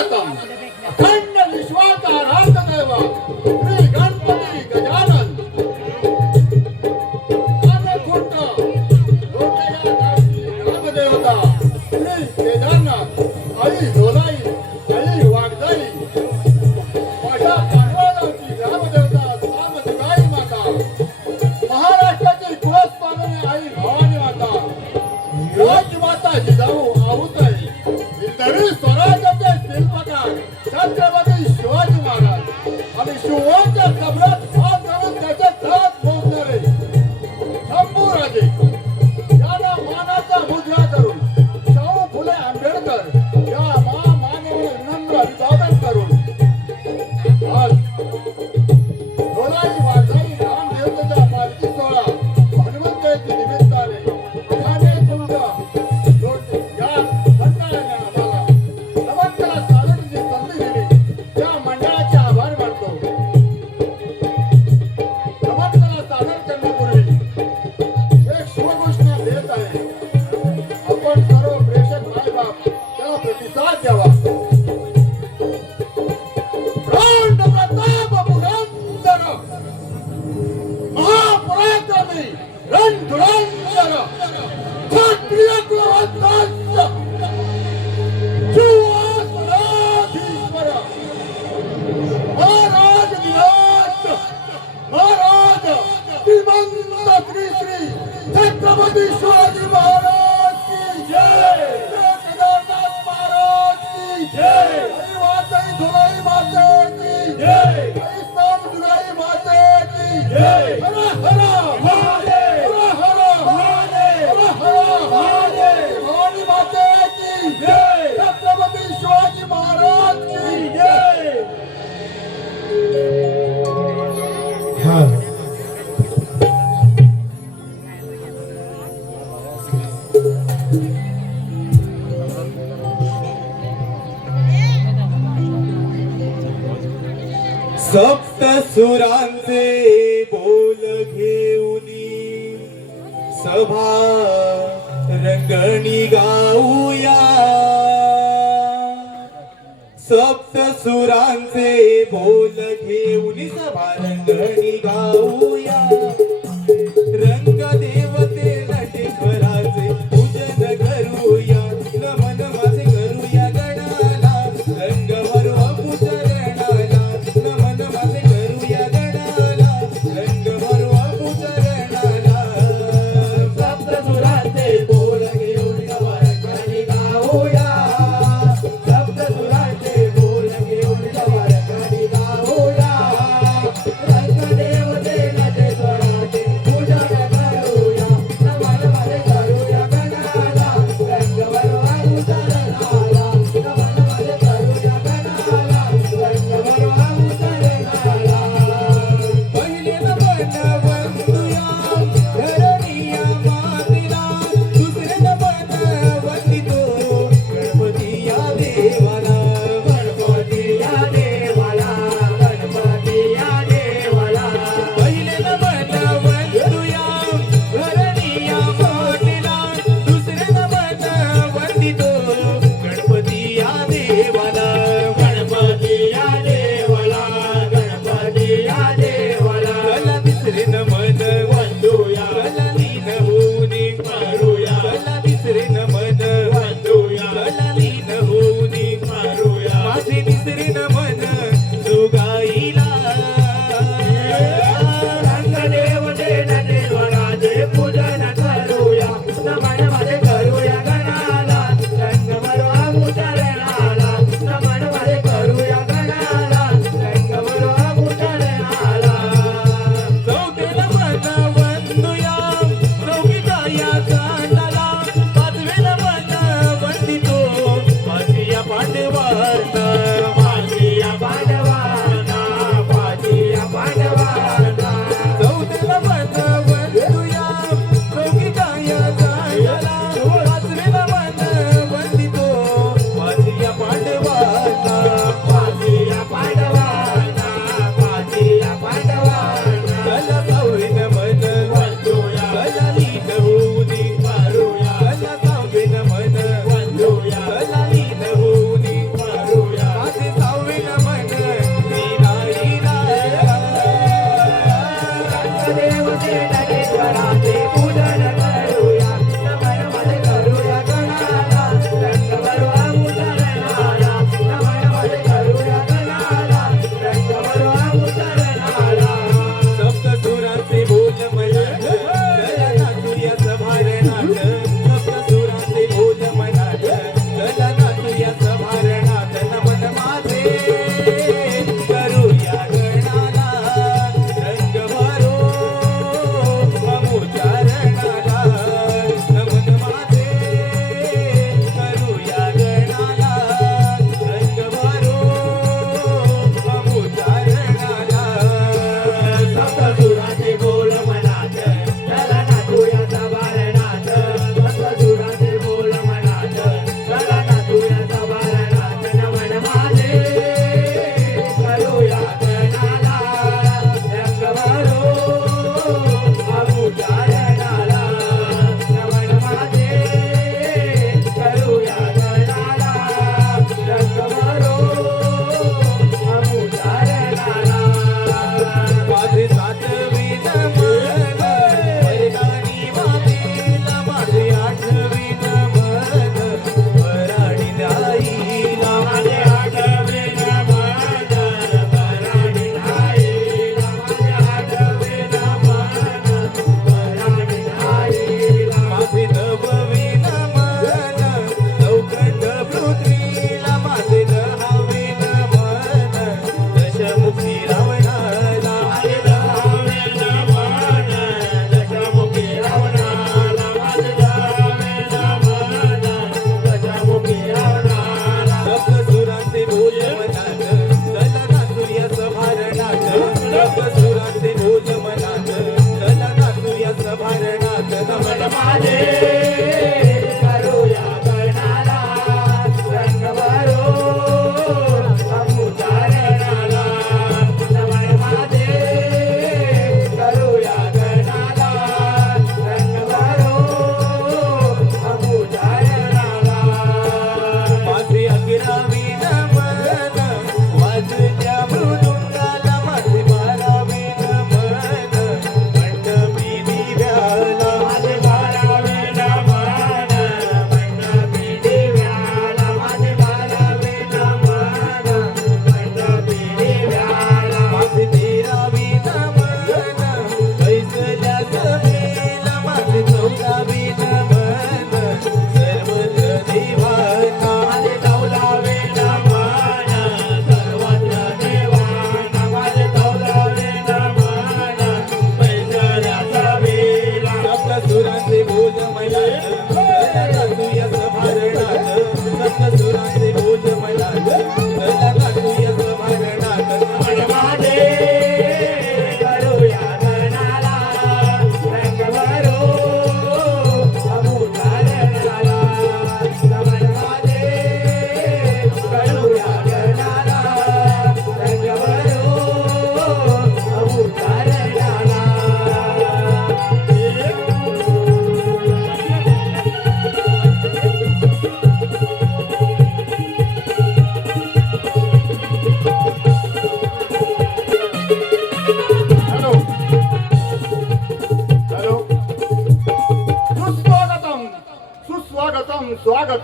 स्वागतम अखंड विश्वाचा राजदेव श्री गणपती गजानन आनंदकुंड लोकेया गावची ग्रामदेवता श्री केदारनाथ आई झोलाई आई वागदाई माझ्या पांडवाची ग्रामदेवता सामदिवाई माता महाराष्ट्राची कुलस्वामिनी आई भवानी माता राजमाता जिजाऊ आहुताई इतरी स्वराज्याचे शिल्पकार छत्रपती शिवाजी महाराज आणि शिवाच्या कबरात हात घालून त्याचे हात मोजणारे शंभूराजे यांना मानाचा मुजरा करून शाहू फुले आंबेडकर या महामानवाला विनम्र अभिवादन करून आज डोलाई वारसाई रामदेवतेच्या पालखी सोहळा हनुमंत जयंती निमित्ताने अनेक या मंडळाने आम्हाला नमस्काराला चालण्याची संधी दिली त्या मंडळाचे आभार मानतो. नमस्काराला सादर करण्यापूर्वी एक शुभघोषणा देत आहे. आपण सर्व प्रेक्षक मायबाप त्याला प्रतिसाद द्यावा. प्रौढ प्रताप पुरंदर महापराक्रमी रणधुरंदर क्षत्रिय कुलवंतांचा सुवासनाधीश्वर महाराज विराट महाराज श्रीमंत श्री श्री छत्रपती शिवाजी महाराज की जय. केदारनाथ महाराज की जय. आई वाताई धुलाई माते की जय. आई सामदिवाई माते की जय. हर हर महादेव हर हर महादेव हर हर महादेव. भवानी माते की जय. छत्रपती शिवाजी महाराज की जय. सप्त सुरांचे बोल घेऊनी सभा रंगणी गाऊया. सप्त सुरांचे बोल घेऊनी सभा रंगणी गाऊया. रंग देवते नटेश्वराचे पूजन करूया. नमन माझे करूया गणाला. रंग भरवा पूजरणाला. नमन माझे करूया गणाला. रंग भरवा पूजरणाला. सप्त सुरांचे बोल घेऊन सभा रंगणी गाऊया. सप्त सुरांचे बोल घेऊन सभा रंगणी गाऊया. रंग देवते नटेश्वराचे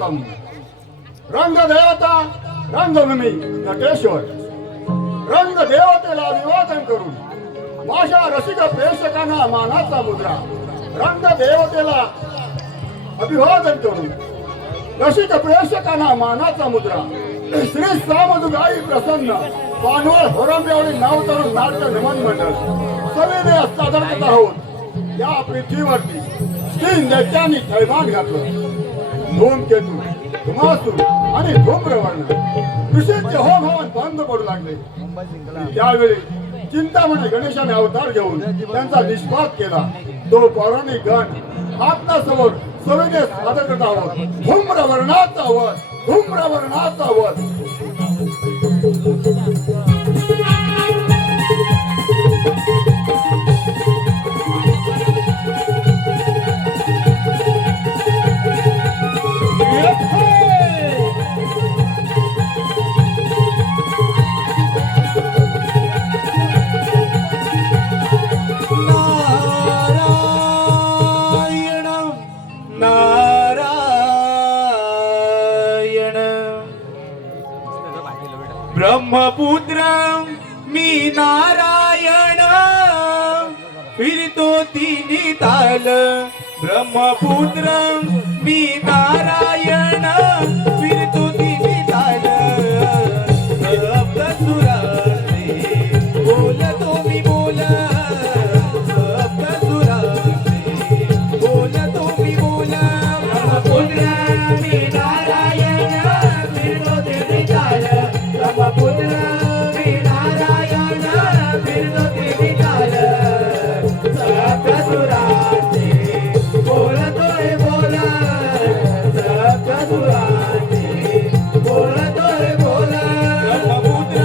रंगनायकम रंगदेवता रंगभूमी नटेश्वर रंगदेवतेला अभिवादन करून माझ्या रसिक प्रेक्षकांना मानाचा मुद्रा रंगदेवतेला अभिवादन करून रसिक प्रेक्षकांना मानाचा मुद्रा श्री सामदुगाई प्रसन्न पानवळ होरंबेवडी नाव तरुण नाट्य नमन मंडळ सविनय सादर करत आहोत या पृथ्वीवरती श्री नेत्यांनी थैमान घातलं धूमकेतू धुमासूर आणि धूम्रवर्ण ऋषींचे होम हवन बंद पडू लागले त्यावेळी चिंतामणी गणेशाने अवतार घेऊन त्यांचा निष्पात केला तो पौराणिक गण आपल्यासमोर सविनय सादर करत आहोत धूम्रवर्णाचा वध धूम्रवर्णाचा वध ब्रह्मपुत्र मी नारायण फिरतो तिन्ही ताल ब्रह्मपुत्र मी नारायण फिरतो तिन्ही ताल सप्तसुरांचे बोलतो मी बोल सप्तसुरांचे बोलतो मी बोल ब्रह्मपुत्र मी नारायण फिरतो तिन्ही ताल ब्रह्मपुत्र मी नारायण फिरतो तिन्ही ताल सप्तसुरांचे बोलतोय बोल सप्तसुरांचे बोलतोय बोल ब्रह्मपुत्र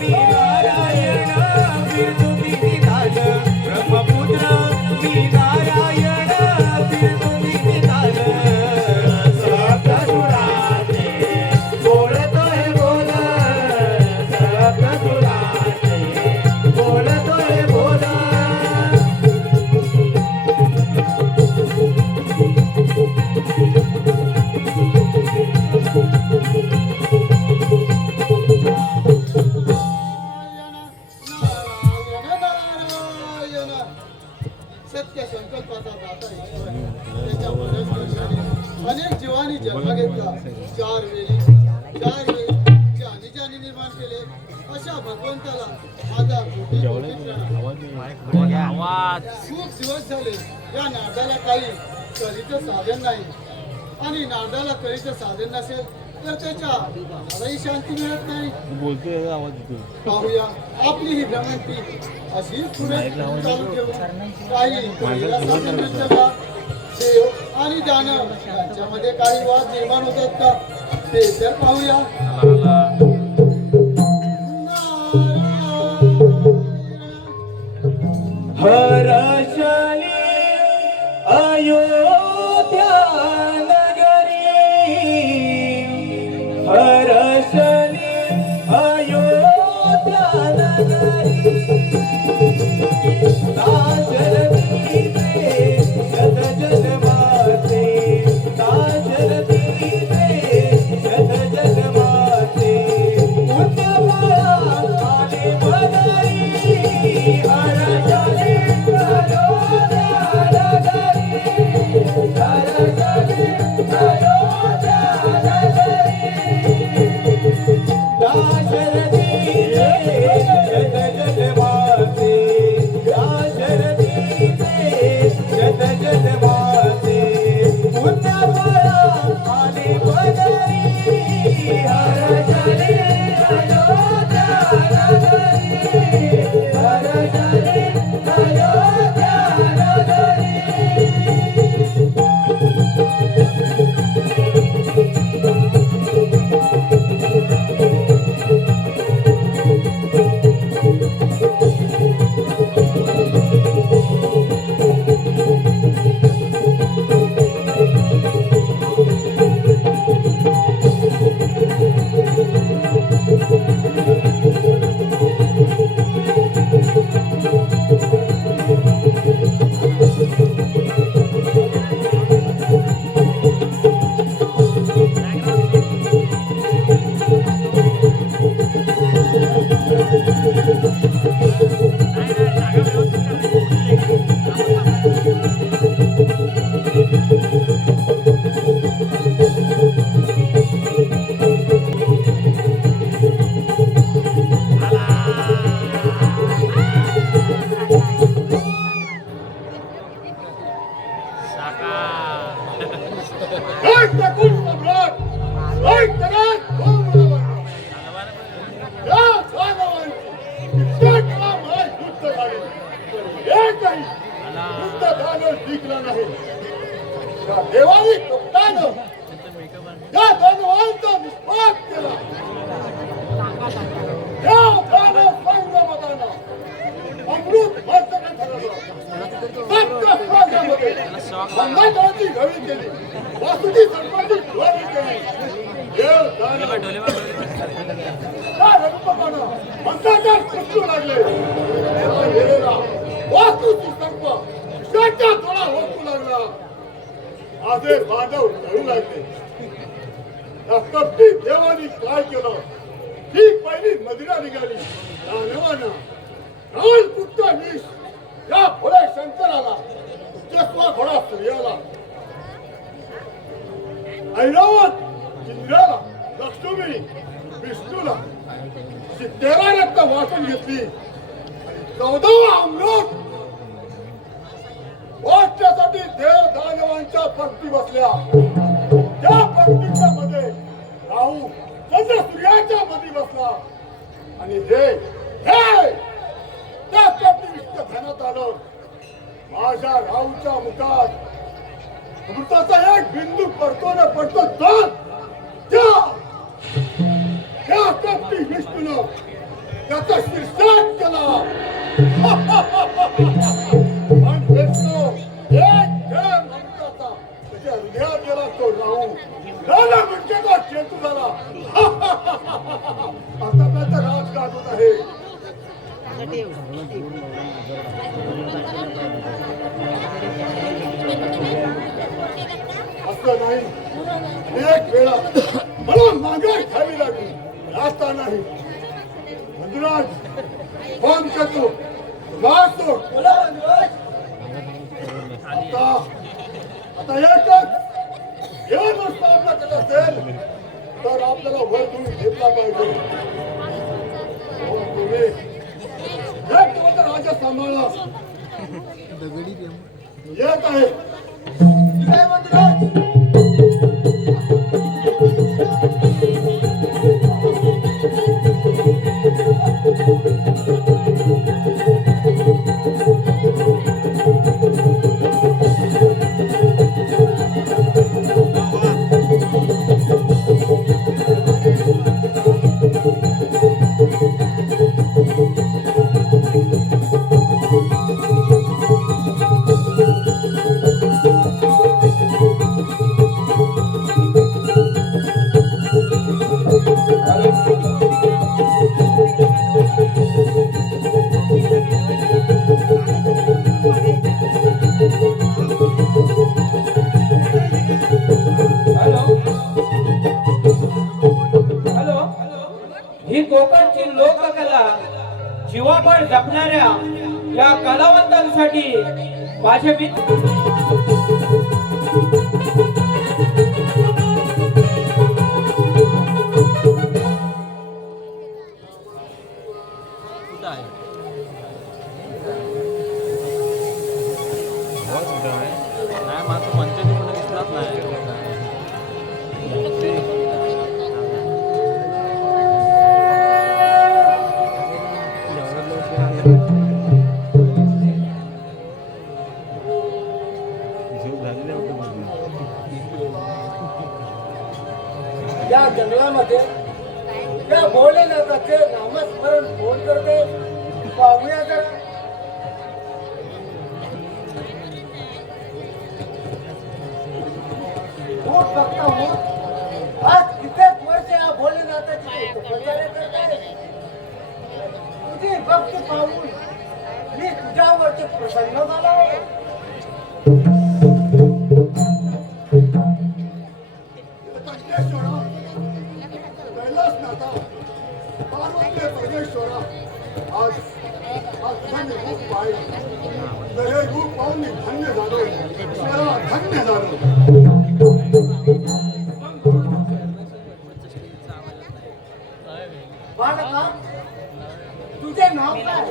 मी नारायण फिरतो तिन्ही ताल ब्रह्मपुत्र मी नारायण फिरतो तिन्ही ताल सप्तसुरांचे बोलतोय बोल सप्तसुरांचे बोलतोय बोल सत्य संकल्पाचा दाता ईश्वर त्याच्या मनस्पर्शाने अनेक जीवांनी जन्म घेतला चार वेळी ज्याने ज्याने निर्माण केले अशा भगवंताला माझा कोटी कोटी प्रणाम. खूप दिवस झाले या नारदाला काही कलीचं साधन नाही आणि नारदाला कलीचं साधन नसेल तर त्याच्या मलाही शांती मिळत नाही. पाहूया आपली ही भ्रमंती अशी पुढे चालू ठेवू. काही कलीला साधन मिळतं का? देव आणि दानव यांच्यामध्ये काही वाद निर्माण होतात का ते तर पाहूया. हर्षली अयोध्या नगरी हर्षली अयोध्या नगरी दाशरथी ते शत जन्माचे दाशरथी ते शत जन्माचे मंगळाची घवी केली, वासुकी सर्पाची ध्वनी केली. देव दानव त्या रक्तपानं अंगावर पुसू लागले. तेव्हा गेलेला वासुकी सर्प विषाच्या थोडा होऊ लागला. माझे बांधव जळू लागले. या कपटी देवानी काय केलं? ही पहिली मदिरा निघाली. दानवानं रावण पुत्र विष या भोळे शंकराला, उच्चस्वा घोडा सूर्याला, ऐरावत इंद्राला, लक्ष्मी विष्णूला अशी 13 रक्त वाटून घेतली. 14वा अमृत वाटण्यासाठी देव दानवांच्या पंक्ती बसल्या. त्या पंक्तीच्या मध्ये राहू चंद्र सूर्याच्या मध्ये बसला. आणि हे त्या कपटीविष्ट ध्यानात आलं. माझ्या राहूच्या मुखात अमृताचा एक बिंदू पडतो न पडतो तर त्या कपटी विष्णूनं त्याचा शीर्षात केला. आणि विष्णू एक थेंब अमृताचा त्याच्या हृदयात गेला. तो राहू झाला म्हणजे तो चेतू झाला. आता त्याचा राज गाजवत आहे. असं नाही, एक वेळा मला माघार घ्यावी लागली. आता नाही मंजुराज, फोन करतो मारतो. आता एकच हे नुसतं आपल्याकडे असेल तर आपल्याला वर तुम्ही घेतला पाहिजे. तुम्ही राजा सांभाळा. येत आहे. जय मंजुराज. ही कोकणची लोककला जीवापाड जपणाऱ्या या कलावंतांसाठी माझे मित्र नाही माझं म्हणते ते मला दिसणार नाही. या जंगलामध्ये त्या भोलेनाथाचे नामस्मरण कोण करते पाहूया जरा. उठ बघता उठ. आज कित्येक वर्ष या भोलेनाथाची तपश्चर्या करताय. तुझी भक्ती पाहून मी तुझ्यावरचे प्रसन्न झालो. कैलासनाथा, पार्वती परमेश्वरा, आज धन्य रूप पाहिलं. तर हे रूप पाहून मी धन्य झालो. ईश्वरा धन्य झालो. बालका, तुझे नाव काय?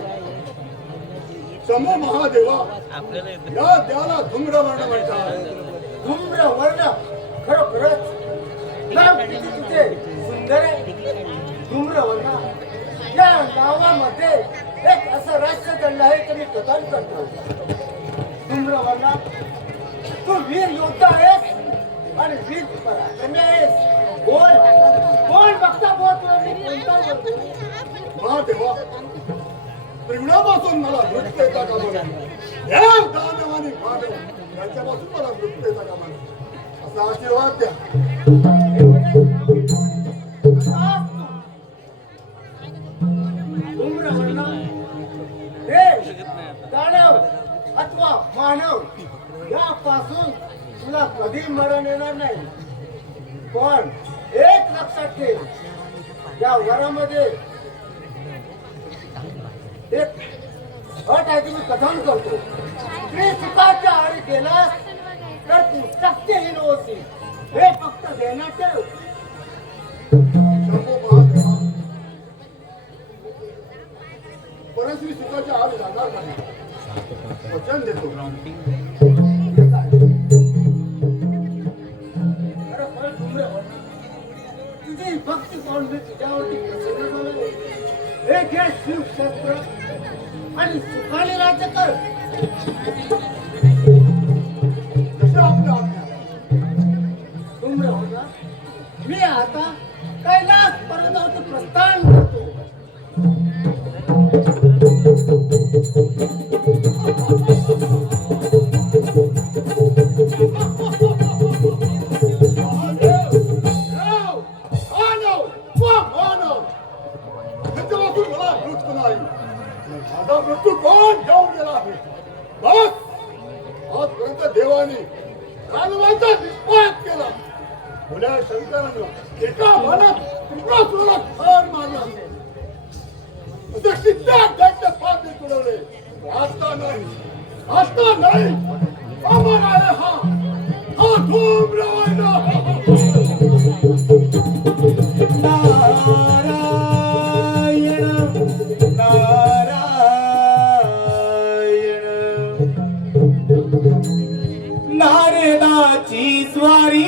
समो महादेवा. या त्याला धूम्रवर्ण म्हणतात. धूम्रवर्ण खरोखरच नाव किती तुझे सुंदर आहे. धूम्रवर्ण या नावामध्ये एक असं राष्ट्रदंड आहे की मी कथन करतो. धूम्रवर्ण, तू वीर योद्धा आहेस आणि वीर पराक्रमी आहेस. बोल बोल बघता बोल तुला मी कोणता बोलतो. महादेवा, त्रिगुणापासून मला मुक्त येता का बरं? या दानवाने मानव यांच्यापासून मला मृत्यू येता कामा नये. असा आशीर्वाद द्या. धूम्रवर्ण हे दानव अथवा मानव यापासून तुला कधी मरण येणार नाही. पण एक लक्षात ठेव, या वरामध्ये एक अट आहे ती मी कथन करतो. स्त्री सुखाच्या आडी गेलास तर तू शक्तिहीन होशील. हे फक्त ध्यानात ठेव. शंभू महादेवा, परस्त्री सुखाच्या आड जाणार नाही. वचन देतो. खरं पण धूम्रवर्ण, तुझी भक्ती पाहून मी तुझ्यावरती प्रसन्न झालो. हे घे शिवक्षेत्र आणि सुखाने राज्य कर. जसे आपल्या आज्ञा. धूम्रवर्ण, मी आता कैलास पर्वतावरती प्रस्थान करतो. त्याच्यापासून मला मृत्यू नाही. माझा मृत्यू कोण घेऊन गेला आहे? बस आजपर्यंत देवाने दानवाचा निष्पात केला. भोल्या शंकरानं एका बाणात त्रिपुरासुराला ठार मारला. असे कित्येक दैत्य पापी तुडवले. आता नाही अमर आहे हा धूम्रवर्ण. नारदाची स्वारी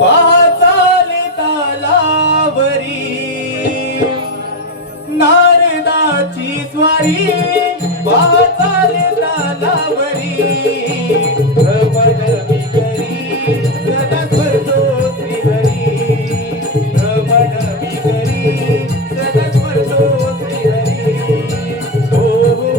पाचाले तालावरी. नारदाची स्वारी पाचाले तालावरी. रमण मी करी सदा स्मरतो श्रीहरी. रमण मी करी सदा स्मरतो श्रीहरी. ओ हो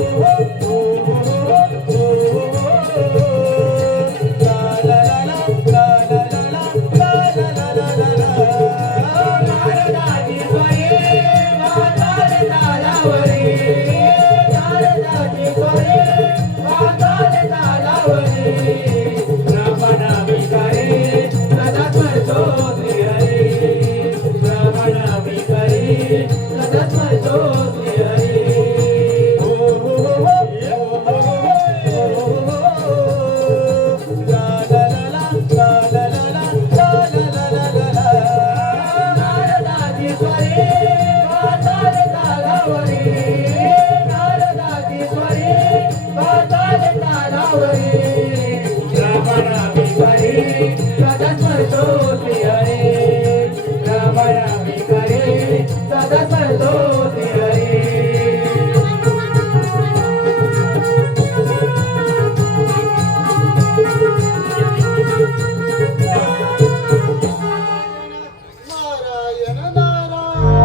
नारायण नारायण.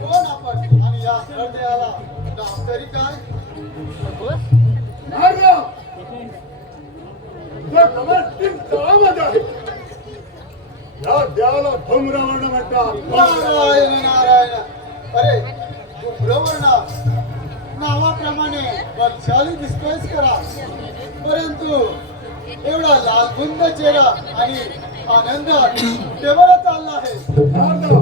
कोण आपण आणि या हृदयाला नाव तरी काय? नारदा, तुझं कमल तीन तळामध्ये आहे. या देवाला धूम्रवर्ण म्हणतात. नारायण नारायण. अरे धूम्रवर्ण नावाप्रमाणे बलशाली दिसतोयच करा, परंतु एवढा लालबुंद चेहरा आणि आनंद केवळ चालला आहे. नारदा,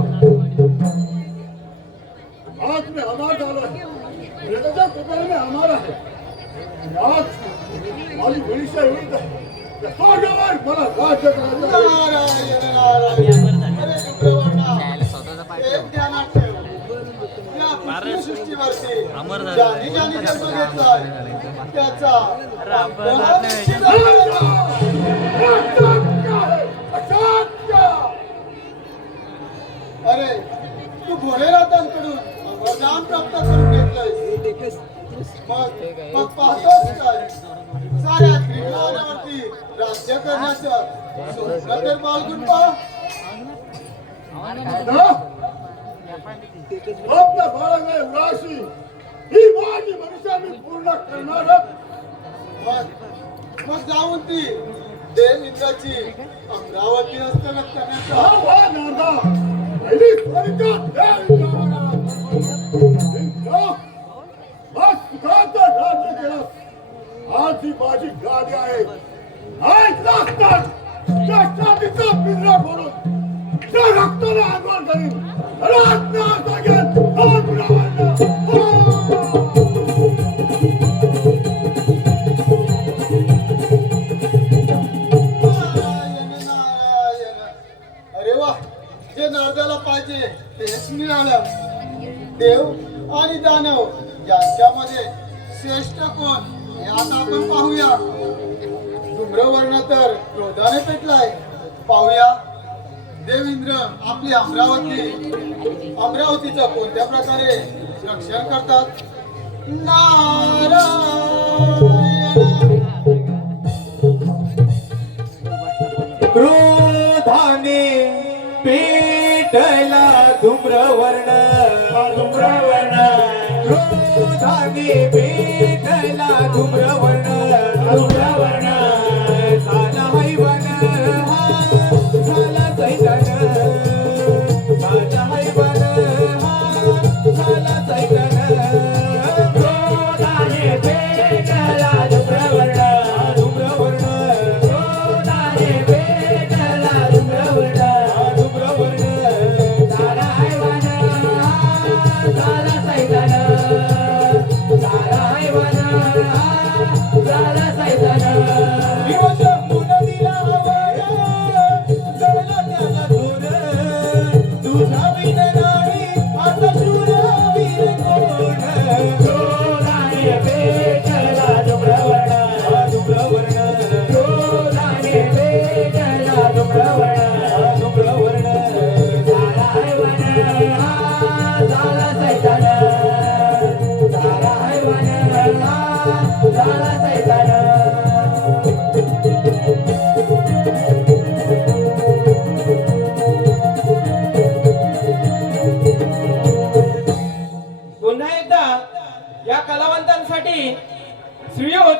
आज मी अनाथ झालो आहे. वेदाच्या कृपेने मी अनाथ आहे. आणि आज माझी भविष्य विरुद्ध त्या स्वर्गावर मला राज्य करायचं आहे. नारायण नारायण. अरे धूम्रवर्ण, एक ध्यानात ठेव, या पृथ्वीसृष्टीवरती ज्याने ज्याने जन्म घेतलाय त्याचा अपराध निश्चित आहे. अरे तू घोडेराजांकडून वरदान प्राप्त करून घेतलंय. मग पाहतोस काय, साऱ्या त्रिभुवनावरती राज्य करण्याचं स्वप्न तर बाळगून पहा. स्वप्न बाळगणे उदासी ही माझी मनुष्य मी पूर्ण करणार. मग जाऊन ती देव इंद्राची अमरावती हस्तगत करण्याचा वा नारदा, पहिली स्वर्गात देव इंद्रावरा. इंद्रा, आज सुखाचं राज्य केलं. आज ही माझी गादी आहे. आज रक्तात कष्टाचा पिंजरा फोडून त्या रक्ताला आंघोळ करीन. रात्र सांगेन, आज रावण. नारायण. अरे वा, जे नारदाला पाहिजे तेच मिळालं. देव आणि दानव यांच्यामध्ये श्रेष्ठ कोण हे आता आपण पाहूया. धूम्रवर्ण तर क्रोधाने पेटलाय. पाहूया देवेंद्र आपली अमरावतीचं कोणत्या प्रकारे रक्षण करतात. नारायण. क्रोधाने पेटला धूम्रवर्ण. क्रोधाने पेटला धूम्रवर्ण. झाला हैवान, झाला सैतान. झाला हैवान, झाला सैतान. क्रोधाने पेटला धूम्रवर्ण. क्रोधाने पेटला धूम्रवर्ण. झाला हैवान, झाला सैतान. झाला हैवान, झाला सैतान. विवशंभून दिला हवाया, जळला त्याला धूर. तुझा विन नाही आता शूरवीर कोण. क्रोधाने पेटला धूम्रवर्ण. क्रोधाने पेटला धूम्रवर्ण. झाला हैवान, झाला सैतान. झाला हैवान, झाला सैतान. पुन्हा एकदा या कलावंतांसाठी श्रीयुत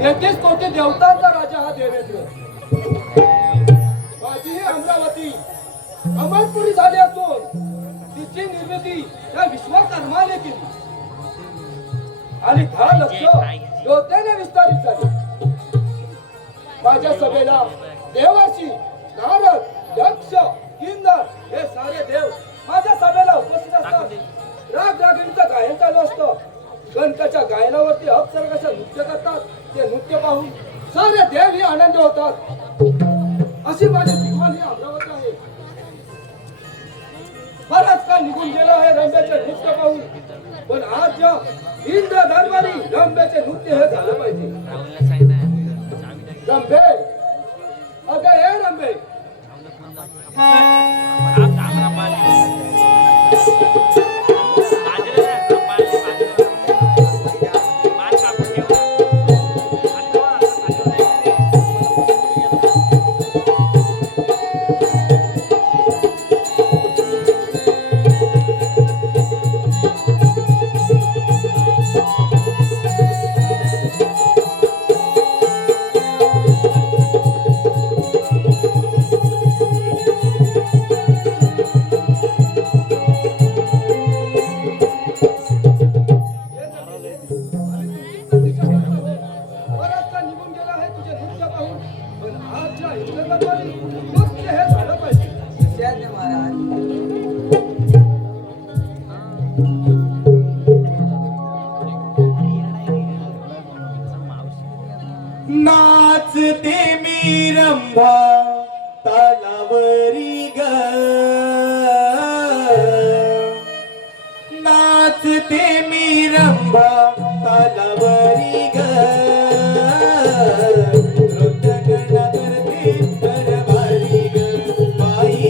तेहतीस कोटी देवतांचा राजा हा देवेंद्र. माझी ही अमरावती अमरपुरी झाली असून तिची निर्मिती त्या विश्वकर्माने केली आणि 10 लक्ष योद्ध्याने विस्तारित झाली. माझ्या सभेला देवर्षी, नारद, यक्ष, किन्नर हे सारे देव माझ्या सभेला उपस्थित असतात. राग रागिणीचं गायन चालू असतं. गणकाच्या गायनावरती अप्सरकाच्या नृत्य करतात. ते नृत्य पाहून सारे देव ही आनंदी होतात. अशी माझी जीवन ही अमरावती आहे. बराच काळ निघून गेला आहे रंब्याचे नृत्य पाहून, पण आज या इंद्र दरबारी रंब्याचे नृत्य हे झालं पाहिजे. रंबे, अगं हे रंबे, नाचते मी रंभा तालावरी ग, नाचते मी रंभा तालावरी ग, नृत्य करते दरबारी ग, बाई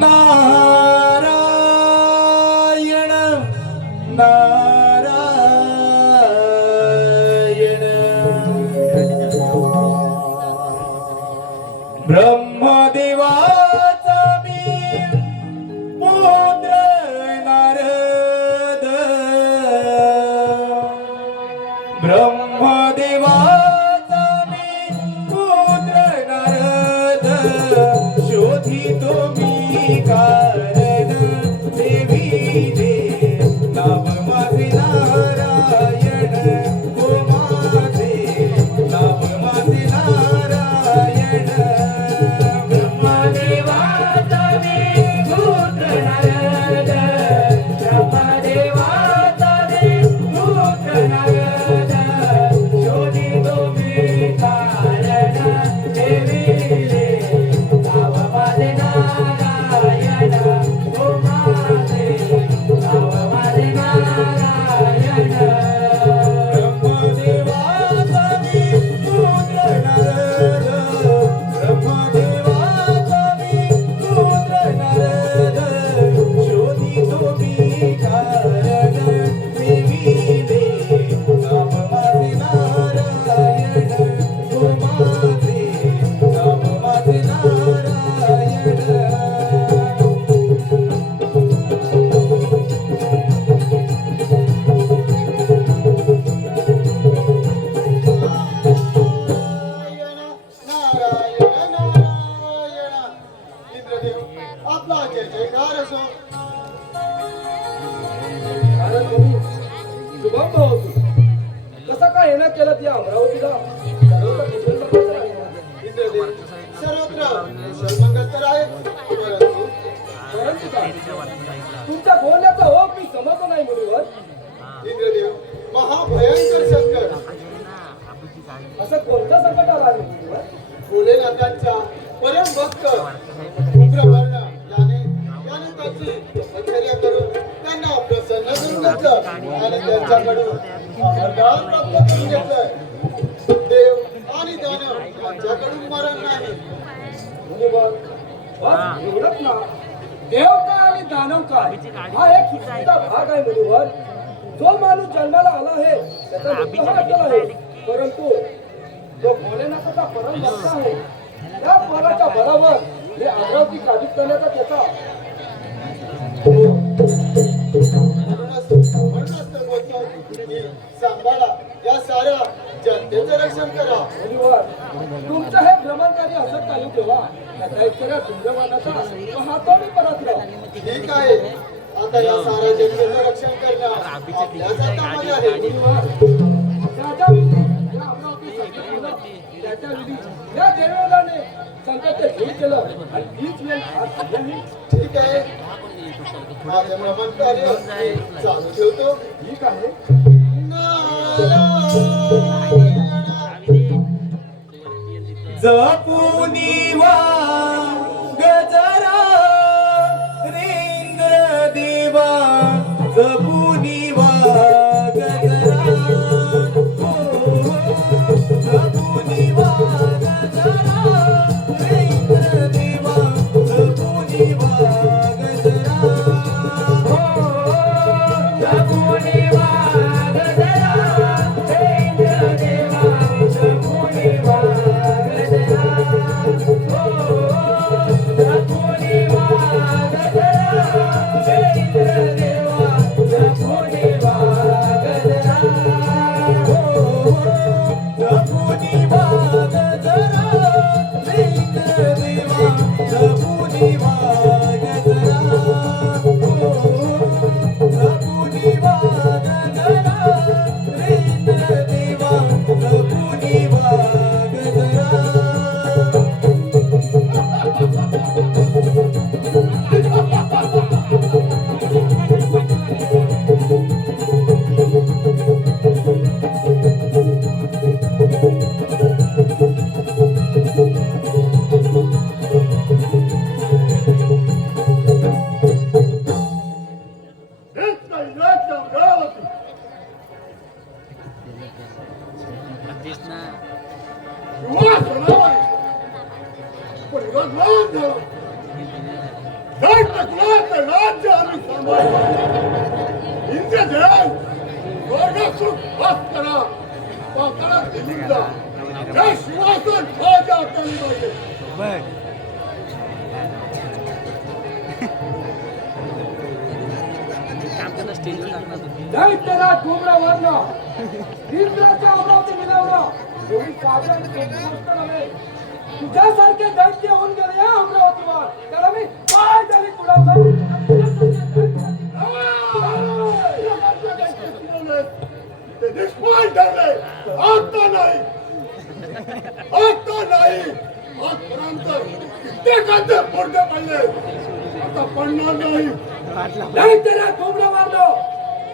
नारायण नारायण ब्रह्मदेवाचा मी पुत्र नारद ब्रह्मदेवाचा मी पुत्र नारद शोधितो मी कारण देवीले नाव माझे नारायण ओ माझे नाव माझे नारायण ब्रह्मदेवाचा मी पुत्र नारद ब्रह्मदेवाचा मी पुत्र नारद शोधितो मी कारण देवीले नाव माझे नारायण ओ माझे नाव माझे नारायण ब्रह्मदेवाचा मी पुत्र नारद ब्रह्मदेवाचा मी पुत्र नारद शोधितो मी कारण देवीले नाव माझे नारायण ओ माझे नाव माझे नारायण नारायण नारायण नारायण इंद्रदेव आपला जय जयकार असो. कारण तुम्ही शुभम भावतो कसं काय येणं केलं त्या अमरावतीला सर्वत्र कुटुंब पसरले. इंद्रदेव सर्वत्र मंगल तर आहे परंतु परंतु काय? तुमच्या बोलण्याचा ओघ मी समजतो नाही मुलीवर. इंद्रदेव महाभयंकर संकट असं कोणतं संकट आलं आहे मुलीवर? भोलेनाथांच्या परम भक्त उग्रवर्ण याने त्याची तपश्चर्या करून त्यांना प्रसन्न करून घेतलं आणि त्यांच्याकडून वरदान प्राप्त करून घेतलंय. देव आणि दानव यांच्याकडून मरण नाही. मुलीवर बस एवढंच ना. देव काय आणि दानव काय हा एक सुटका भाग आहे मुलीवर. जो माणूस जन्माला आला आहे त्याचा दुःख हा अटल आहे, परंतु जो भोलेनाथाचा परम भक्त आहे त्या फळाच्या बळावर हे अमरावती काबीज करण्याचा त्याचा म्हणूनच तर बोलतो की सांभाळा या साऱ्या जनतेचं रक्षण करा. मुलीवर तुमचं हे भ्रमणकारी असं चालू ठेवा. त्याचा ऐश्वर्या तुमच्या पाहतो मी परत राहू. ठीक आहे. आता या साऱ्या जनतेचं रक्षण करणं आपल्याच हातामध्ये आहे. त्याच्या विधी या अमरावती संकटाला, त्याच्या विधी या देवेंद्राने संकट दूर केलं आणि हीच वेळ आज आली आहे. ठीक आहे. माझं भ्रमण कार्य चालू ठेवतो. ठीक आहे. जपुनी वा गजरा रेंद्र देवा जपुनी वा गजरा जपुनी वा गजरा रेंद्र देवा जपुनी वा गजरा जपुनी वा गजरा रेंद्र देवा जपुनी वा कुलाचं राज्य आम्ही सांभाळतो. इंद्रदेव स्वर्गात सुख वास करा, पाताळात निघून जा. हे सिंहासन माझ्या हाताने पाहिजे. स्टेजवर टाकणार तुम्ही. दैत्यराज डोंगरावरन इंद्राच्या अमरावती मिळवणं एवढी साधारण गोष्ट नव्हे. तुझ्यासारखे दैत्य होऊन गेले या अमरावतीवर, त्याला मी काय झाली तुला ते निष्फळ ठरले. आता नाही, आता नाही. आजपर्यंत कित्येकांचे पोरते पडले, आता पडणार नाही. दैत्यराज डोंगरावरन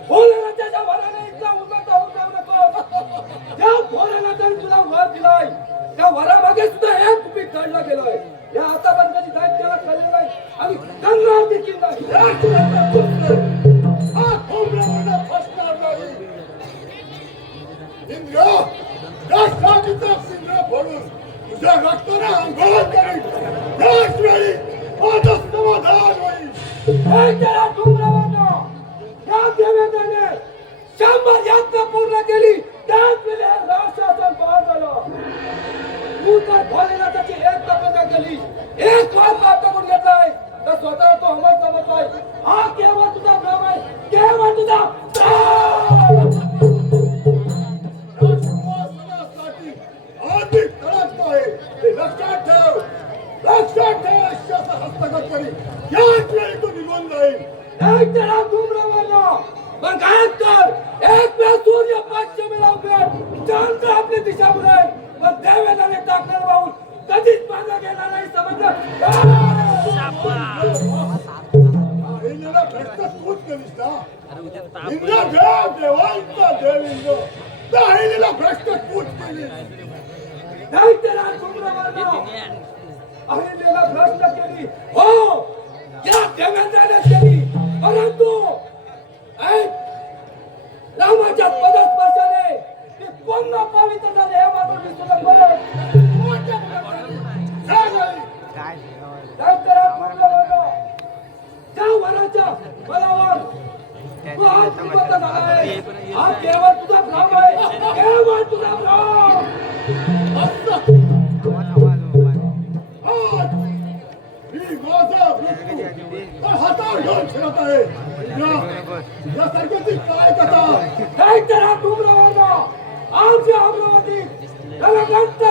भोलेनाथाच्या वराने इतका उन्नत होऊन जाऊ नको. ज्या भोलेनाथाने तुला वर दिलाय त्या वरामागे सुद्धा एक पीठ काढलं गेलंय. या आतापर्यंत कधी दैत्याला कळलं नाही आणि करणार देखील नाही. हा खोबऱ्यामध्ये फसणार नाही. इंद्र, राष्ट्राचा पिंजरा फोडून तुझ्या रक्ताने आंघोळ करीन. त्याच वेळी माझं समाधान होईल. दैत्यराज डोंगरावरन या देवेंद्राने 100 यात्रा पूर्ण केली, त्याच वेळी हे राष्ट्राचं पार झालं. तू तर भोलेनाथाची एक तपस्या केली, एक वर प्राप्त करून घेतलाय, तर स्वतः तो अमर समजलाय. हा केवळ तुझा भ्रम आहे, केवळ तुझा भ्रम. या सिंहासनासाठी आधी कडक आहे, हे लक्षात ठेव. लक्षात ठेव. अशाचा हस्तगत करी. याच वेळी तू निघून जाईल. दैत्यराज डोंगरावरन पण काय कर, एक वेळ सूर्य पश्चिमेला उगवेल, चंद्र आपली दिशा बुलेल, पण देवेंद्राने टाकलेलं पाऊल कधीच मागे घेणार नाही. समजलं? हिला भ्रष्ट तूच केलीस ना. अरे उद्या ताप इंद्र देव, देवांचा देव इंद्र. त्या हिला भ्रष्ट तूच केलीस. दैत्यराज डोंगरावरन अहिल्याला भ्रष्ट केली. हो, या देवेंद्राने केली, परंतु ऐक, रामाच्या पदस्पर्शाने ते पूर्ण पवित्र झाले हे मात्र मी तुला बोलेन. दैत्यराज डोंगरावरन ज्या वराच्या बलावर तू आज जिवंत झालाय, हा केवळ तुझा भ्रम आहे, केवळ तुझा भ्रम. आज ही माझा मृत्यू हातावर घेऊन फिरत आहे. यासारख्याची काय कथा. दैत्यराज डोंगरावरन आमच्या अमरावतीत त्याला घंटा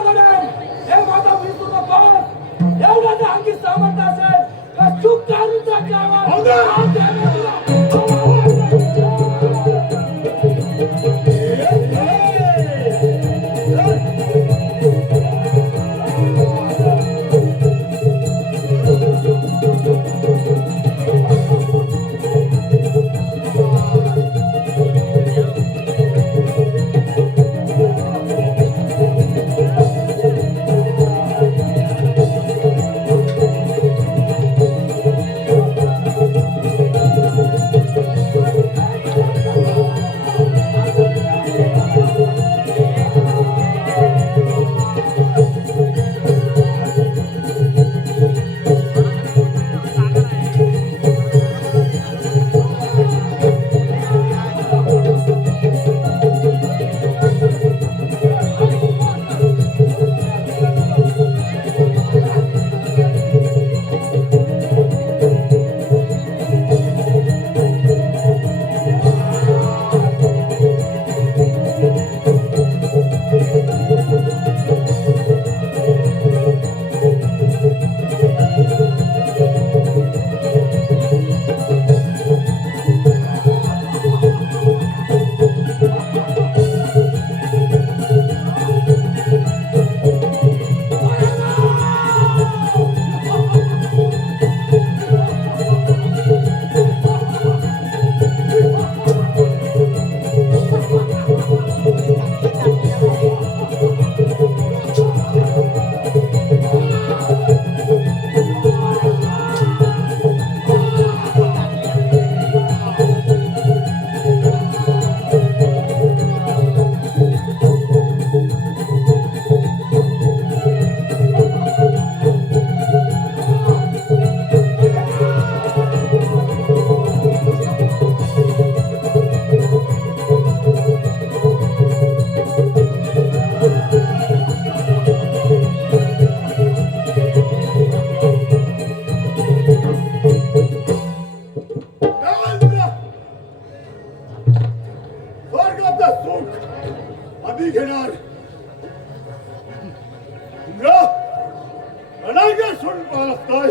मागे सोडून पाहताय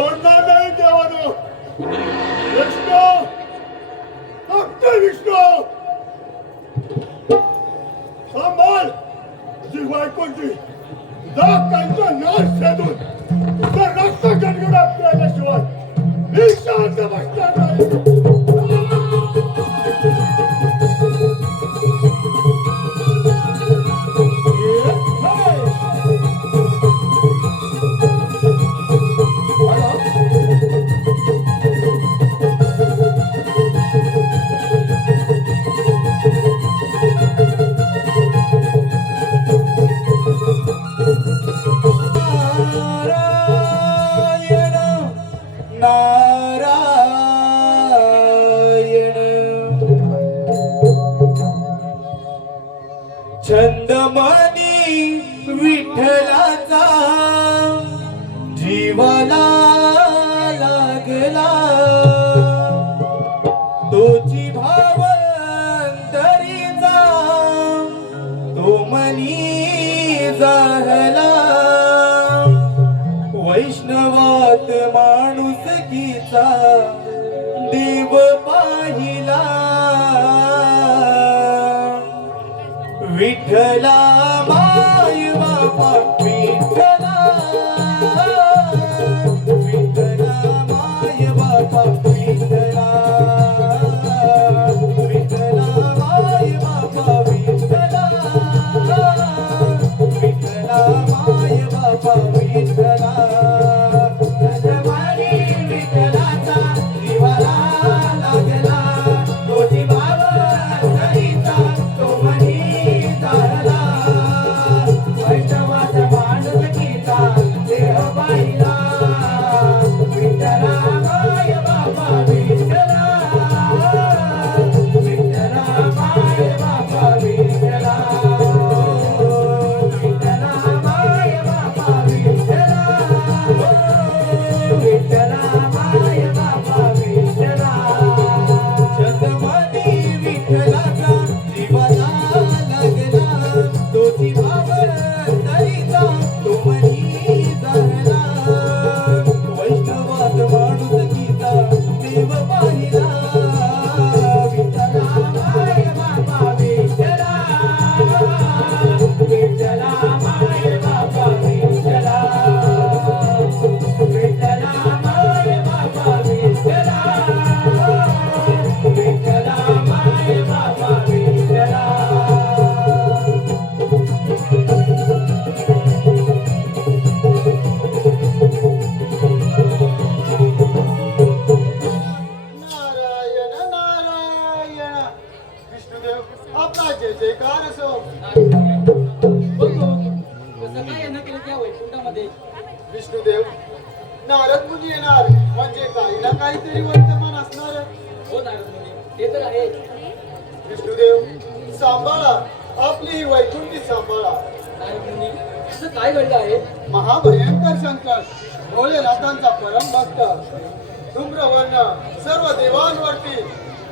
ओढणार नाही देवानो. विष्णू फक्त विष्णू सांभाळ जी वायकुंठी दाकांचा नाश छेदून तर रक्त गडगडाट केल्याशिवाय मी शांत बसणार नाही. छंदमनी विठ्ठलाचा जीवाला लागला तोची भावंतरीचा तो मनी जाहला वैष्णवात माणुसकीचा देव पाहिला विठ्ठला माय बापा विठ्ठला विठ्ठला माय बापा विठ्ठला विठ्ठला माय बापा विठ्ठला विठ्ठला माय बापा विठ्ठला जगमारी विठ्ठलाचा जीवाला लागला तोची भावंतरीचा तो मनी वैष्णवाचा माणुसकीचा देह पाहिला विठ्ठला माय बापा विठ्ठला विठ्ठला माय बापा विठ्ठला विठ्ठला माय बापा विठ्ठला विठ्ठला माय बापा विठ्ठला छत्रपती विठ्ठलाचा जीवाला लागला तोची भावंतरीचा तो मनी जाहला वैष्णवात माणुसकीचा देव पाहिला विठ्ठला माय बापा विठ्ठला विठ्ठला माय बापा विठ्ठला विठ्ठला माय बापा विठ्ठला विठ्ठला माय बापा विठ्ठला नारायण नारायण विष्णुदेव आपला जय जयकार असो. कसं काय यांना केलं त्या वैकुंठामध्ये? विष्णुदेव नारद मुनी येणार म्हणजे काही ना काहीतरी वर्तमान असणार. हो नारद मुनी, ते तर आहे. विष्णुदेव सांभाळा आपली ही वैकुंठी सांभाळा. नारद मुनी, असं काय घडलं आहे? महाभयंकर संकट भोलेनाथांचा परम भक्त धूम्रवर्ण सर्व देवांवरती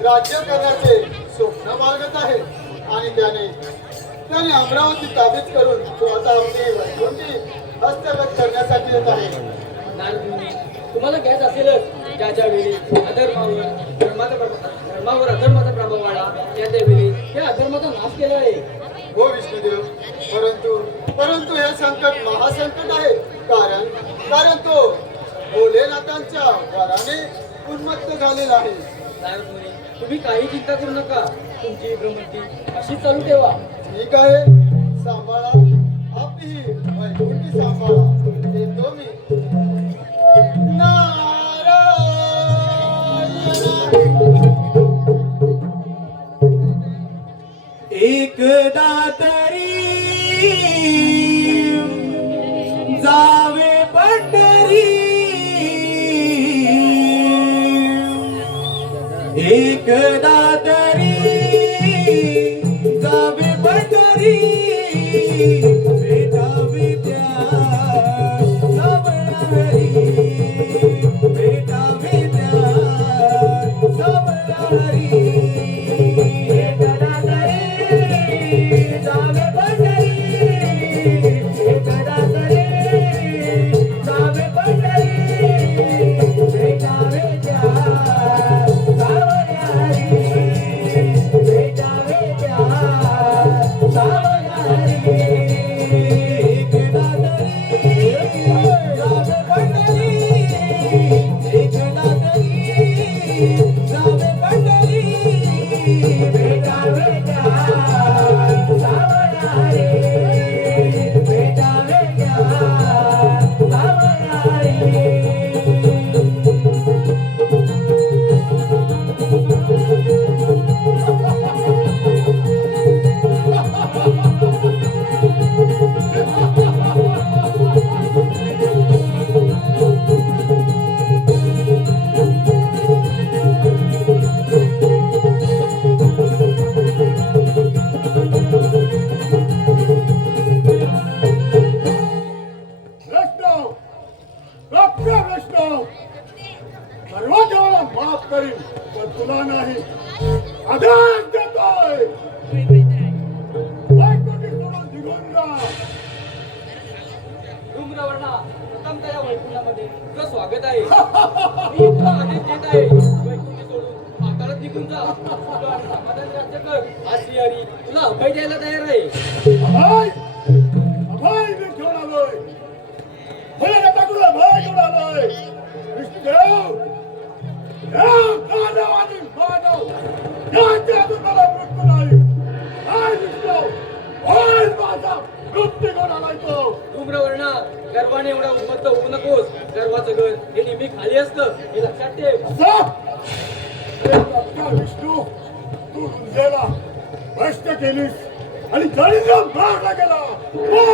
राज्य करण्याचे स्वप्न बाळगत आहे आणि त्याने अमरावती ताब्यात करून तो आता आपली वैकुंठी हस्तगत करण्यासाठी येत आहे. नारद मुनी, तुम्हाला घ्यायचं असेलच ज्या वेळी धर्मावर अधर्माचा प्रभाव आला त्या त्यावेळी त्या अधर्माचा नाश केला आहे. हो विष्णुदेव, परंतु हे संकट महासंकट आहे. कारण तो भोलेनाथांच्या वराने उन्मत्त झालेला आहे. नारद मुनी, तुम्ही काही चिंता करू नका. तुमची भ्रमंती अशी चालू ठेवा. ठीक आहे, सांभाळा आपली ही वैकुंठी सांभाळा. येतो मी. एकदा तरी जावे पंढरी एकदा तरी जावे पंढरी भेटावे त्या धुम्रवर्णा, प्रथमतः या वैकुंठामध्ये तुझं स्वागत आहे. मी तुला आदेश देत आहे, वैकुंठ सोडून पाताळात निघून जा. तुला समाधान राज्य कर. आज श्रीहरी तुला अभय द्यायला तयार आहे. अभय अभय मी घेऊन आलोय. भले टाकून अभय घेऊन आलोय. विष्णुदेव दानव आणि मानव यांच्या अजून मला मृत्यू नाही. हाय विष्णू, हाय माझा मृत्यू घेऊन आलाय तो. धुम्रवर्णा, गर्वाने एवढा उन्मत्त होऊ नकोस. गर्वाचं घर हे नेहमी खाली असतं, हे लक्षात ठेव. असं? अरे बाप्पा विष्णू, तू रुंजेला भ्रष्ट केलीस आणि जळीला मारला गेला. हो!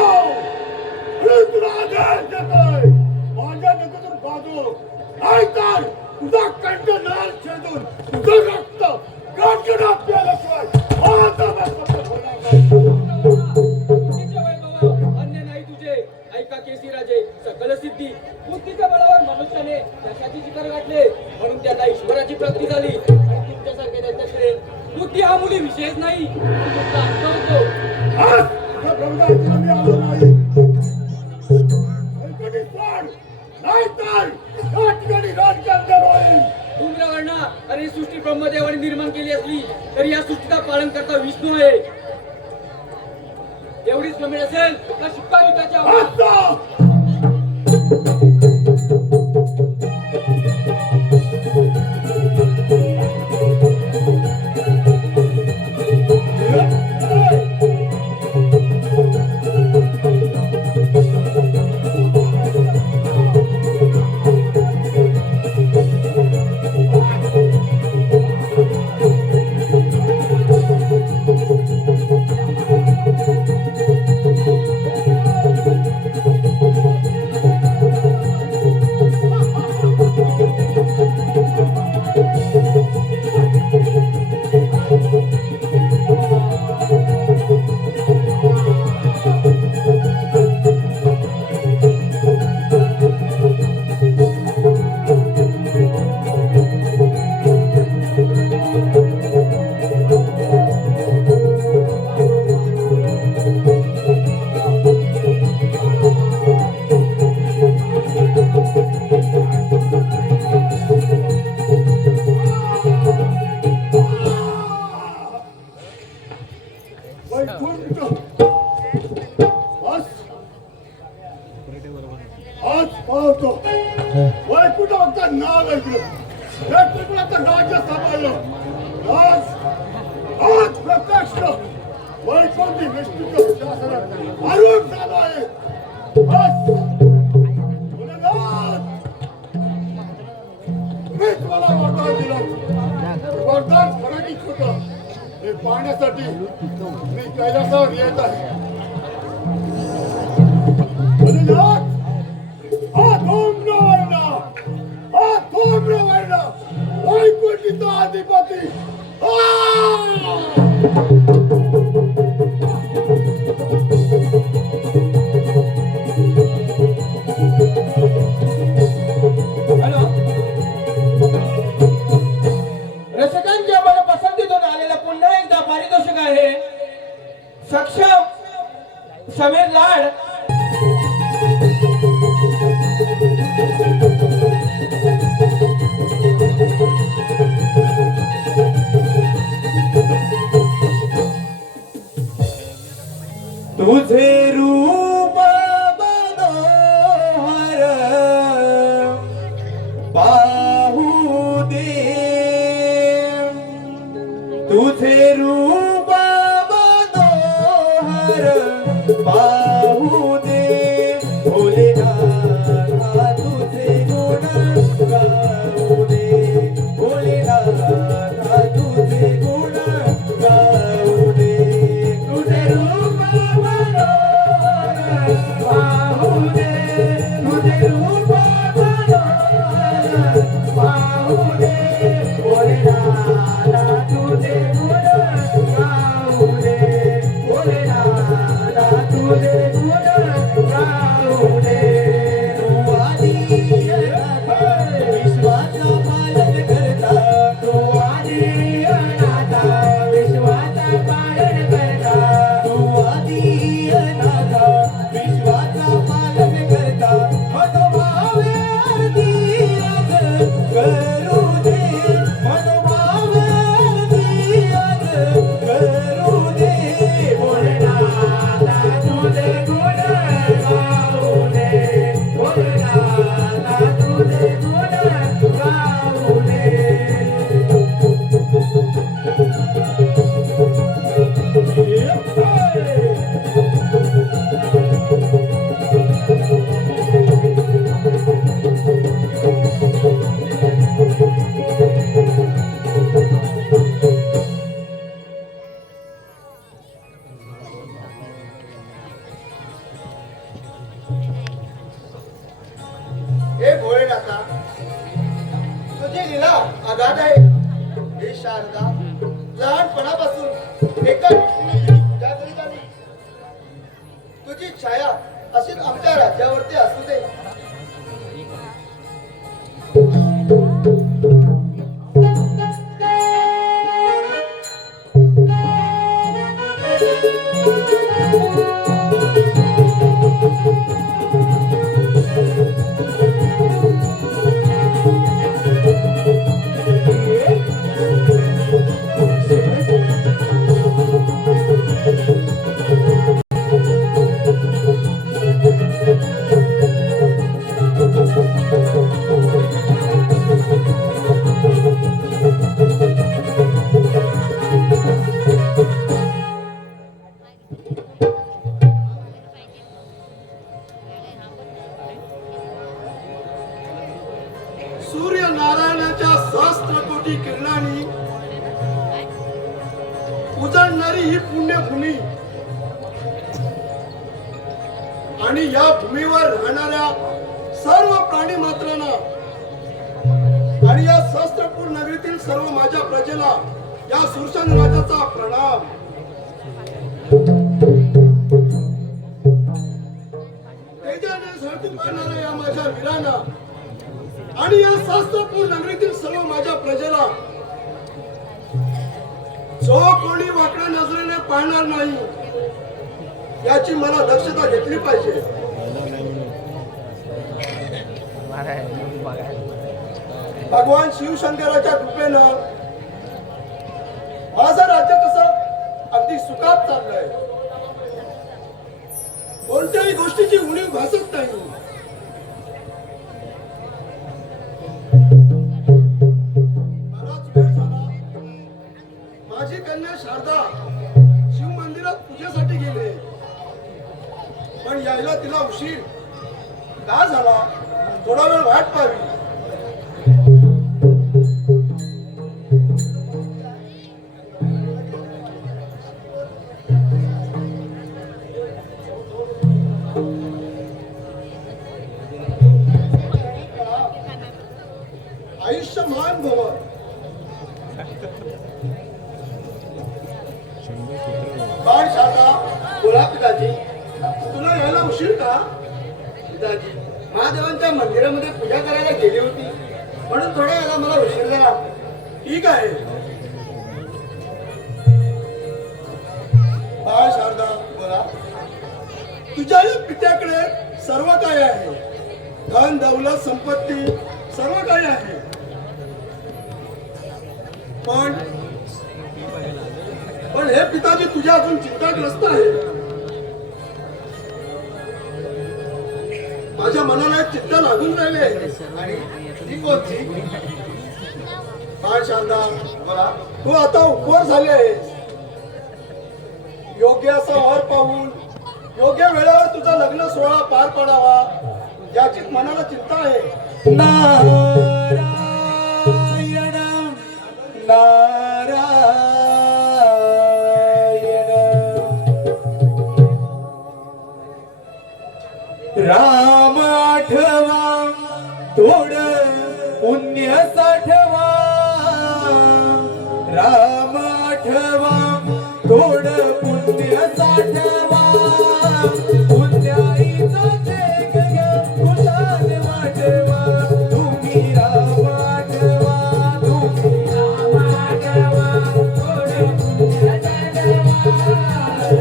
म्हणून तुला आदेश देतोय, माझ्या नेतृत्वातून बाजू नाहीतर तुझा कंठ नाल छेदून तुझं रक्त गाठगडा प्यायल्याशिवाय आता बसत होणार नाही. बुद्धीचे वैभव अन्य नाही तुझे. ऐका केसी राजे, सकल सिद्धी बुद्धीच्या बळावर मनुष्याने यशाची शिखर गाठले, म्हणून त्याला ईश्वराची प्राप्ती झाली. आणि तुमच्यासारखे त्याच्याकडे बुद्धी हा मुली विशेष नाही, तुमचा अंत होतो. आज तुझ्या प्रभुदासाला मी आलो नाही. ऐकणी सोड, नाहीतर या ठिकाणी राजकारण होईल. धूम्रवर्णा, अरे सृष्टी ब्रह्मदेवाने निर्माण केली असली तरी या सृष्टीचा पालन करता विष्णू आहे. एवढीच कमी असेल तर शिक्का युद्धाच्या आता आज पाहतो वैकुंठाचं नाव ऐकलं, त्या त्रिपुराचं राज्य सांभाळलं. आज प्रत्यक्ष वैकुंठी विष्णूच्या शासनात आरूढ झालो आहे. तुम्हीच मला वरदान दिलं. वरदान फराकीच होतं. हे पाहण्यासाठी मी कैलासावर येत आहे. वैकुंठीचा अधिपती हॅलो, रसिकांच्या मला पसंतीतून आलेला पुन्हा एकदा पारितोषिक आहे. सक्षम समीर लाड, तुझे रूप मनोहर पाहू दे, तुझे रूप मनोहर पाहू दे. भोलेनाथा तुझे गुण गाऊ दे, भोलेनाथा तुझे गुण गाऊ दे. तुझे रूप मनोहर हे भोळेनाथा, तुझी लीला आघात आहे. हे शारदा, लहानपणापासून एका व्यक्तीने पूजा करीत आली. तुझी छाया अशीच आमच्या राज्यावरती असू दे. सूर्यनारायणाच्या सहस्त्रकोटी किरणांनी उजळणारी ही पुण्यभूमी आणि या भूमीवर राहणाऱ्या सर्व प्राणी मात्रांना आणि या सहस्त्रपूर नगरीतील सर्व माझ्या प्रजेला या सुरसन राजाचा प्रणाम. तेजाने झळकून पाहणाऱ्या या माझ्या वीरांना आणि या सहस्त्रपूर नगरीतील सर्व माझ्या प्रजेला जो कोणी वाकड्या नजरेने पाहणार नाही याची मला दक्षता घेतली पाहिजे. भगवान शिवशंकराच्या कृपेनं माझं राज्य कसं अगदी सुखात चाललंय. कोणत्याही गोष्टीची उणीव भासत नाही. बराच वेळ झाला माझी कन्या शारदा शिव मंदिरात पूजेसाठी गेले, पण यायला तिला उशीर का झाला? थोडा वेळ वाट पाहावी. आयुष्यमान भव. बाळ शारदा, बोला पिताजी. तुला यायला उशीर का? पिताजी, महादेवांच्या मंदिरामध्ये पूजा करायला गेली होती म्हणून थोड्या वेळा मला उशीर झाला. ठीक आहे. बाळ शारदा, बोला. तुझ्या या पित्याकडे सर्व काय आहे. धन दौलत संपत्ती सर्व काही आहे, पण हे पिताजी तुझ्या अजून चिंताग्रस्त आहे. माझ्या मनाला एक चिंता लागून राहिली आहे. आणि ती कोणती? बाळ शारदा, बोला. तू आता उपवर झाली आहेस. योग्य असा वर पाहून योग्य वेळेवर तुझा लग्न सोहळा पार पडावा याचीच मनाला चिंता आहे. नारायण नारायण राम आठवा थोड पुण्य साठवा. राम आठवा थोड पुण्य साठवा. पुण्याईचा जग कुशाल वाटवा. तुम्ही राम आठवा, तुम्ही राम आठवा थोड पुण्य साठवा.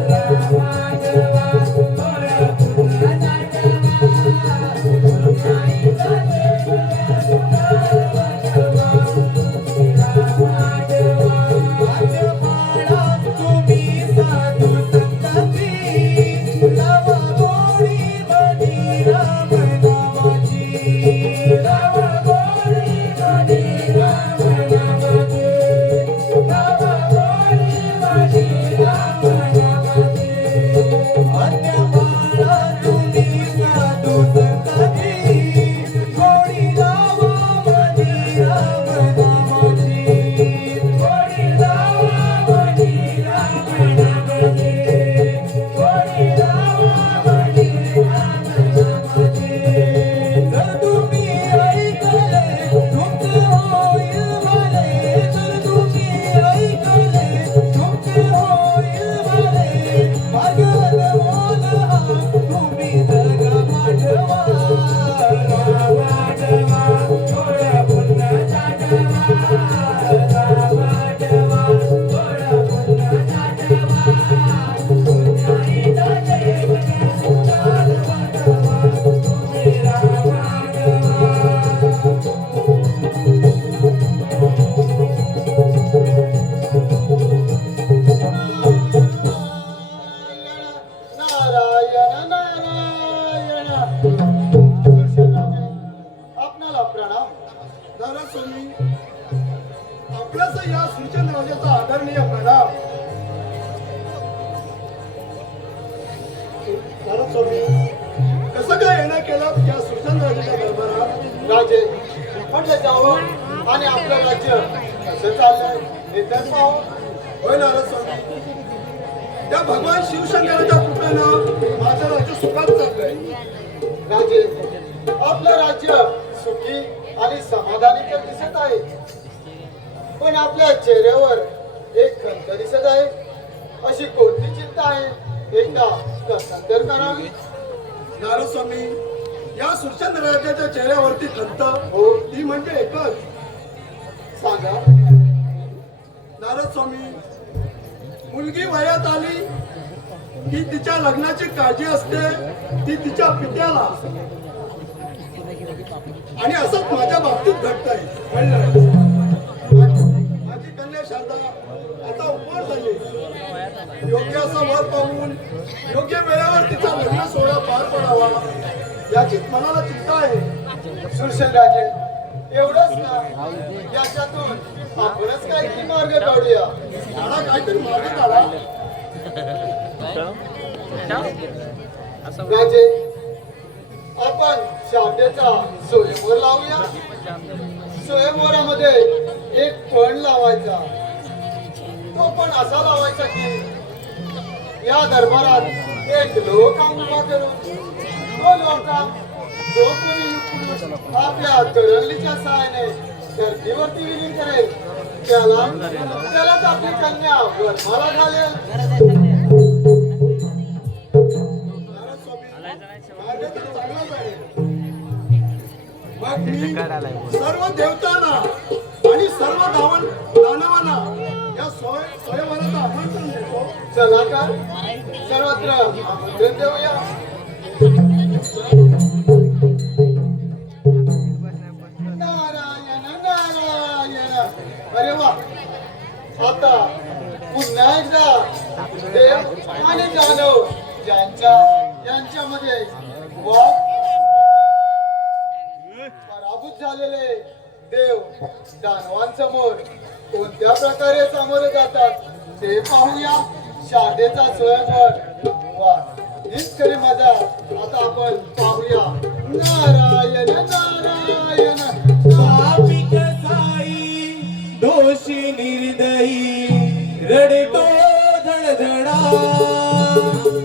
राम आठवा थोड पुण्य साठवा. पुण्याईचा जग कुशाल वाटवा. तुम्ही राम आठवा. आपणाला प्रणाम. दादा स्वामी आपल्याच या सूचन राजाचा आदरणीय प्रणाम. दादा स्वामी कसं काय येणं केलं या सूचन राजाच्या दरबारात? राजे म्हटलं जावं आणि आपलं राज्य कसं चाललंय हे तर पाहू. होय नारद स्वामी त्या भगवान शिवशंकराच्या कृपेनं माझं राज्य सुखात चाललंय. राजे आपलं राज्य सुखी आणि समाधानी तर दिसत आहे, पण आपल्या चेहऱ्यावर एक खंत दिसत आहे. अशी कोणती चिंता आहे? एकदा कथांतर करावी. नारद स्वामी या सूचन राजाच्या चेहऱ्यावरती खंत हो. ती म्हणजे एकच. सांगा. नारद स्वामी मुलगी वयात आली की तिच्या लग्नाची काळजी असते ती तिच्या पित्याला, आणि असंच माझ्या बाबतीत घडतंय. माझी कन्या शारदा आता उपवास झाली. योग्य असा वर पाहून योग्य वेळेवर तिचा लग्न सोहळा पार पडावा याचीच मनाला चिंता आहे. सुरसेन राजे एवढंच ना, याच्यातून आपणच काहीतरी मार्ग काढूया. काढा काहीतरी मार्ग काढा. राजे आपण शारदेचा स्वयंवर लावूया. स्वयंवरामध्ये एक पण लावायचा. तो पण असा लावायचा की या दरबारात एक लोक उभा करून तो लोक जो कोणी आपल्या तळलीच्या सहाय्याने धर्तीवरती विलीन करेल त्यालाच आपली कन्या वरमाला घालेल. नारद स्वामी मार्ग तर चांगलाच आहे. मग मी सर्व देवतांना आणि सर्व दानवांना या स्वयंवराचं आमंत्रण देतो. चला का सर्वत्र आमंत्रण देऊया. नारायण नारायण. अरे वा, आता पुन्हा एकदा देव आणि दानव यांच्यामध्ये वाद पराभूत झालेले देव दानवांसमोर कोणत्या प्रकारे सामोरे जातात ते पाहूया. शारदेचा स्वयंवर वा हीच खरी मजा आता आपण पाहूया. नारायण नारायण. पापिक साई दोषी निर्दयी रडतो धडधडा.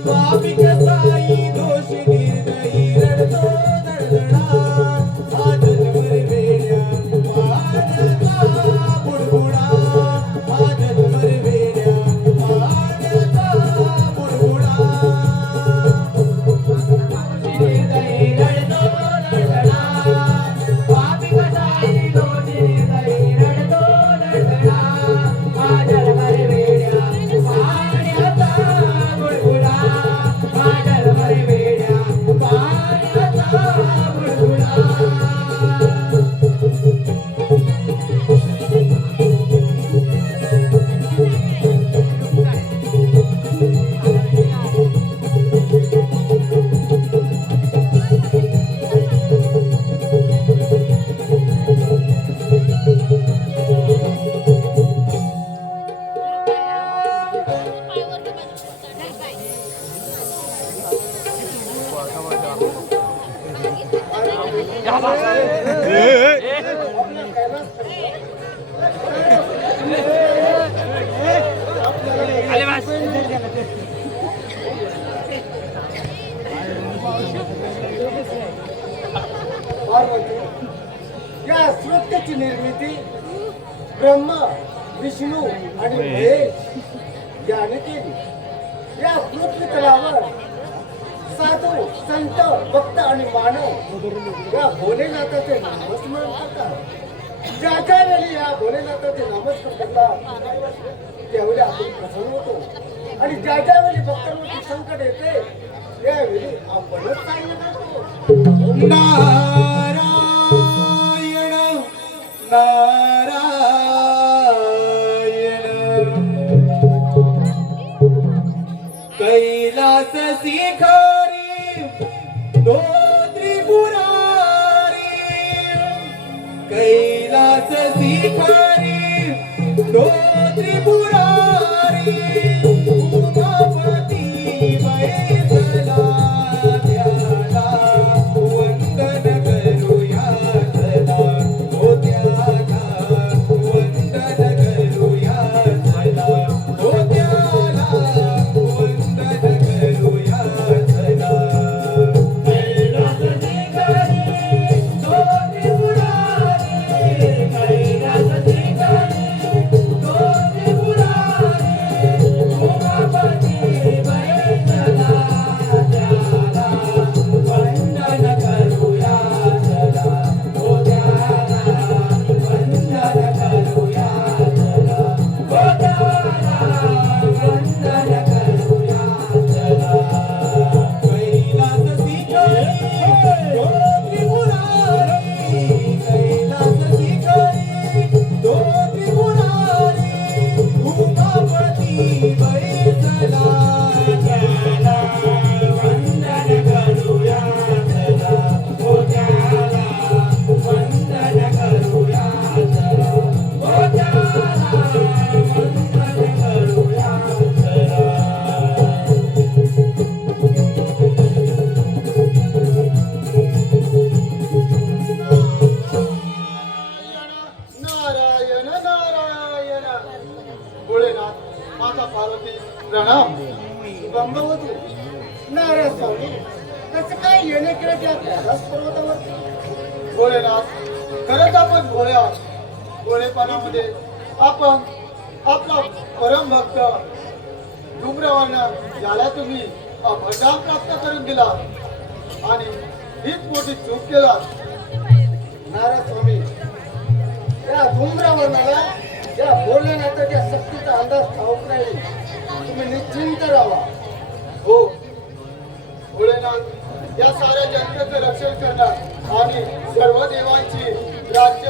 पापिक साई दोषी निर्दयी रडतो धडधडा. हा जन्मर वेड्या पाण्याचा बुडबुडा. हा जन्मर वेड्या पाण्याचा बुडबुडा. निर्दयी रडतो धडधडा. पापिक साई दोषी निर्दयी रडतो धडधडा. हा जन्मर वेड्या पाण्याचा बुडबुडा. हा जन्मर वेड्या पाण्याचा बुडबुडा. या सृष्टीची निर्मिती ब्रह्मा विष्णू आणि महेश याने केली. या पृथ्वी तलावर साधू संत भक्त आणि मानव या भोलेनाथाचे नामस्मरण करतात. ज्या ज्या वेळी या भोलेनाथाचे नामस्मरण करतात त्यावेळी आपण प्रसन्न होतो, आणि ज्या ज्या वेळी भक्तांवरती संकट येते त्यावेळी आपणच चांगलं करतो. नारायण नारायण कैलास शिखरी शिखरी तो त्रिपुरारी उमापती बैसला त्याला वंदन करूया चला ओ त्याला वंदन करूया चला ओ त्याला वंदन करूया चला कैलास शिखरी तो त्रिपुरारी कैलास शिखरी तो त्रिपुरारी उमापती बैसला त्याला वंदन करूया चला ओ त्याला वंदन करूया चला ओ त्याला वंदन करूया चला कैलास शिखरी तो त्रिपुरारी कैलास शिखरी तो त्रिपुरारी उमापती बैसला त्याला वंदन करूया चला ओ त्याला वंदन करूया चला ओ त्याला वंदन करूया चला नारायण नारायण भोलेनाथ माता पार्वती प्रणाम बंबवतू नारायण स्वामी कसं काय येणे केलं त्या कैलास पर्वतावरती? भोलेनाथ खरंच आपण भोळे आहोत. भोळेपणामध्ये आपण आपला परम भक्त डुमरावांना ज्याला तुम्ही अभंडाम प्राप्त करून दिला आणि हीच मोठी चूक केला. नारायण स्वामी या धूम्रवर्णाला या भोलेनाथाच्या शक्तीचा अंदाज ठाऊक नाही. तुम्ही निश्चिंत राहा. हो भोलेनाथ या साऱ्या जनतेचं रक्षण करणार आणि सर्व देवांची राज्य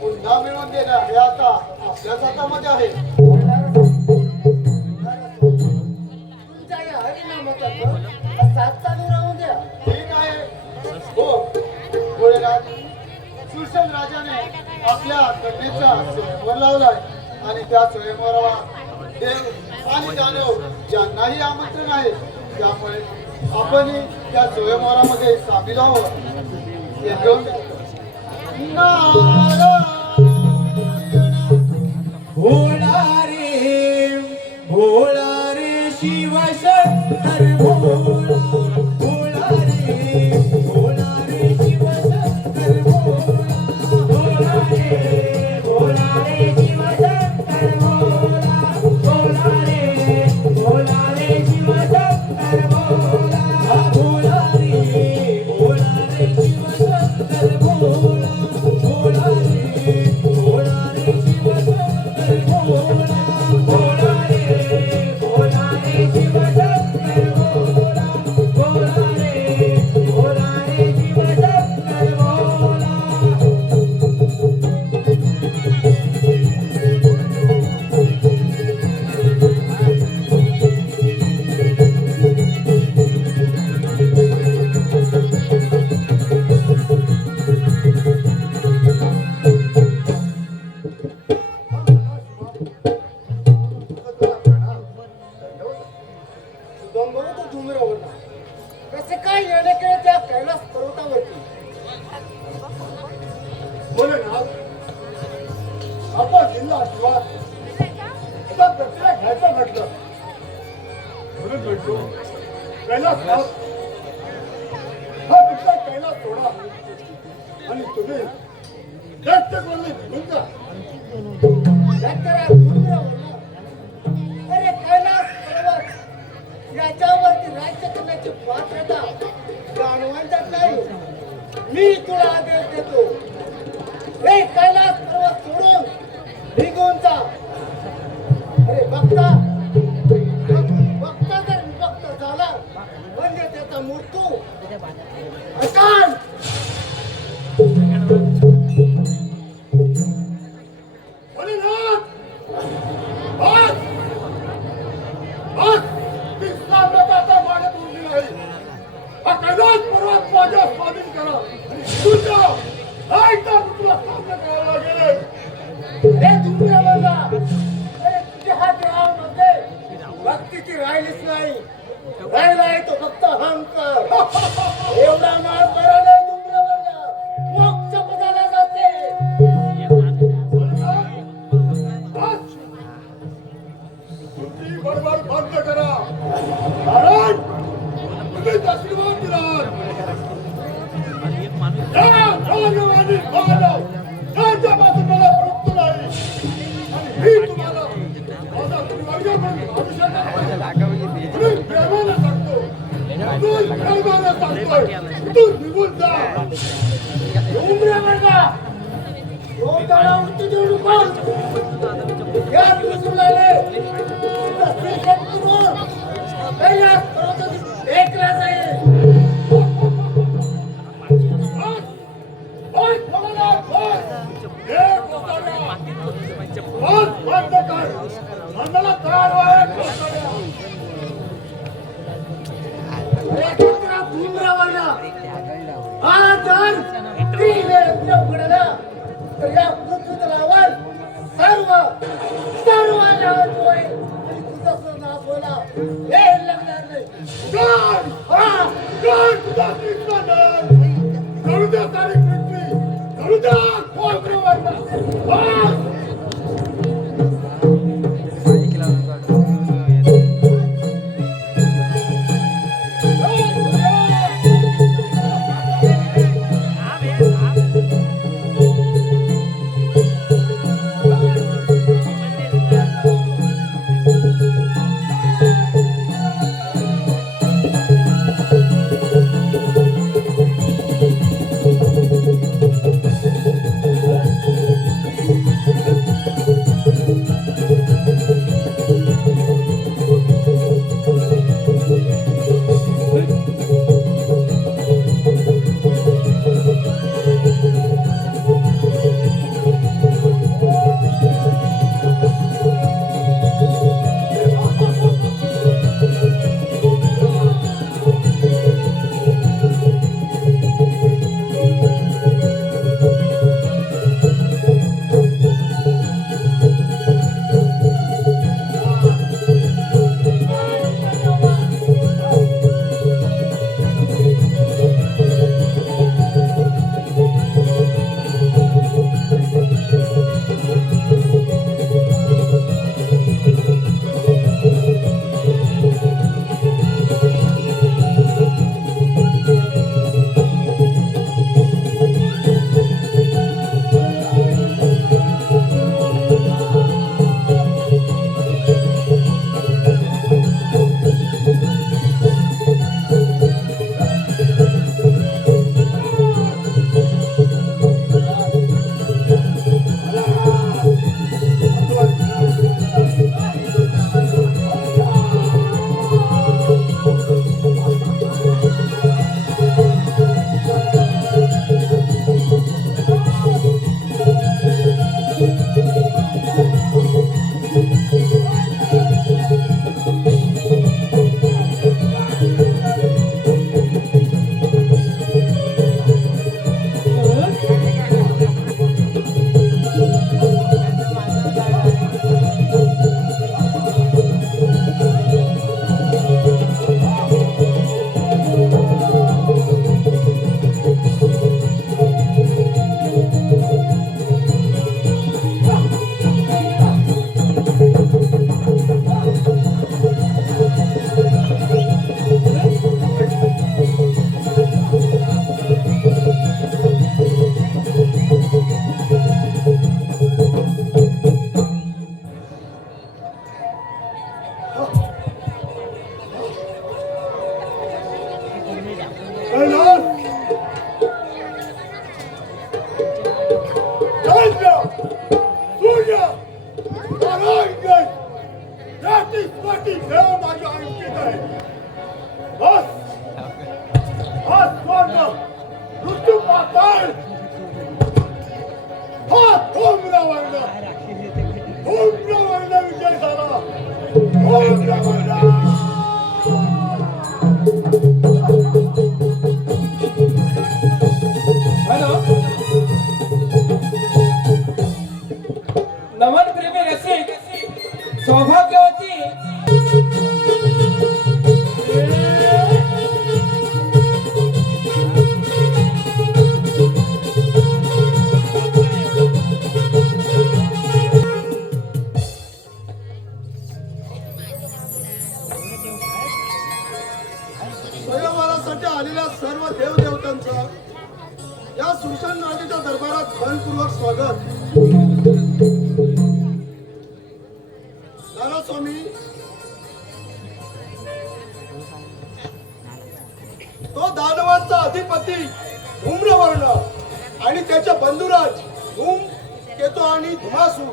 पुन्हा मिळवून देणं हे आता आपल्याच हातामध्ये आहे. तुमच्या या हरिनामाचा जप साथ चालू राहू द्या. ठीक आहे. हो भोलेनाथ सुरसेन राजाने आपल्या कन्येचा स्वयंवर लावलाय आणि त्या स्वयंवराला देव आणि दानव ज्यांनाही आमंत्रण आहे. त्यामुळे आपणही त्या स्वयंवरामध्ये सामील आहोत. येतो नारायण भोळा रे शिवशंकर भोळा भोळा रे शिवशंकर भोळा भोळा रे शिवशंकर भोळा भोळा रे शिवशंकर भोळा भोळा रे शिवशंकर भोळा भोळा रे शिवशंकर भोळा भोळा रे शिवशंकर भोळा भोळा रे शिवशंकर भोळा. बंबवतू धूम्रवर्णा कसं काय येणे केलं त्या कैलास पर्वतावरती? भोलेनाथ आता जिल्हा शिवार आता प्रत्येक घ्यायचं म्हटलं म्हणून म्हणतो कैलासनाथ हा तुमचा कैलास सोडा आणि तुम्ही जास्त कोणी निघून जा. धूम्रवर्णा अरे कैलास पर्वत याच्यावरती राज्य करण्याची पात्रता जाणवांच्यात नाही. मी तुला आदेश देतो हे कैलास पर्वत सोडून निघून जा. अरे बघता जर विभक्त झाला म्हणजे त्याचा मृत्यू अकाल. भोलेनाथ आज आज ती साम्राज्याचा मानत उरली नाही. हा कैलास पर्वत माझ्या स्वाधीन करा आणि तुझ्या एकदा तुला सामना करावा लागेल. राहिलीच नाही. राहिलाय तो फक्त अहंकार. एवढा मार करायला डुंगरावरला मोक्ष पदाला जाते. तुमची बडबड बंद करा. कारण तुम्हीच आशीर्वाद दिलात. या भगवानी मानव त्यांच्यापासून मला तृप्त नाही. आणि मी तुम्हाला माझा वर्ग म्हणून अभिषेक करतो. मी प्रेमाने सांगतो. इथून प्रेमाने सांगतोय. इथून निघून जा. डोंगरावरला तो तळा उंच देऊ नको. या त्रिशूलाने तुझा श्रीशक्ती करून कैलास पर्वत एकला जाईल. बस भोलानाथ, बस. एक कोसाड्या. बस बंद कर. मंडळात तयार व्हा. एक कोसाड्या. अरे डोंगरा डोंगरावरला हा जर त्रिवेळ उघडला तर या पृथ्वीतलावर सर्व नाश होईल. तरी तुझा नाश होला हे लागणार नाही. God! God! तुझा कृष्ण नाम. करू द्या सारी पृथ्वी. करू द्या कोकणावरला. बस. नमन प्रेमी रसिक सौभाग्यवती तुमचं या सुशांत राजेच्या दरबारात मनपूर्वक स्वागत. स्वामी, तो दानवांचा अधिपती धूम्रवर्ण आणि त्याचे बंधुराज धूम, केतू आणि धुमासूर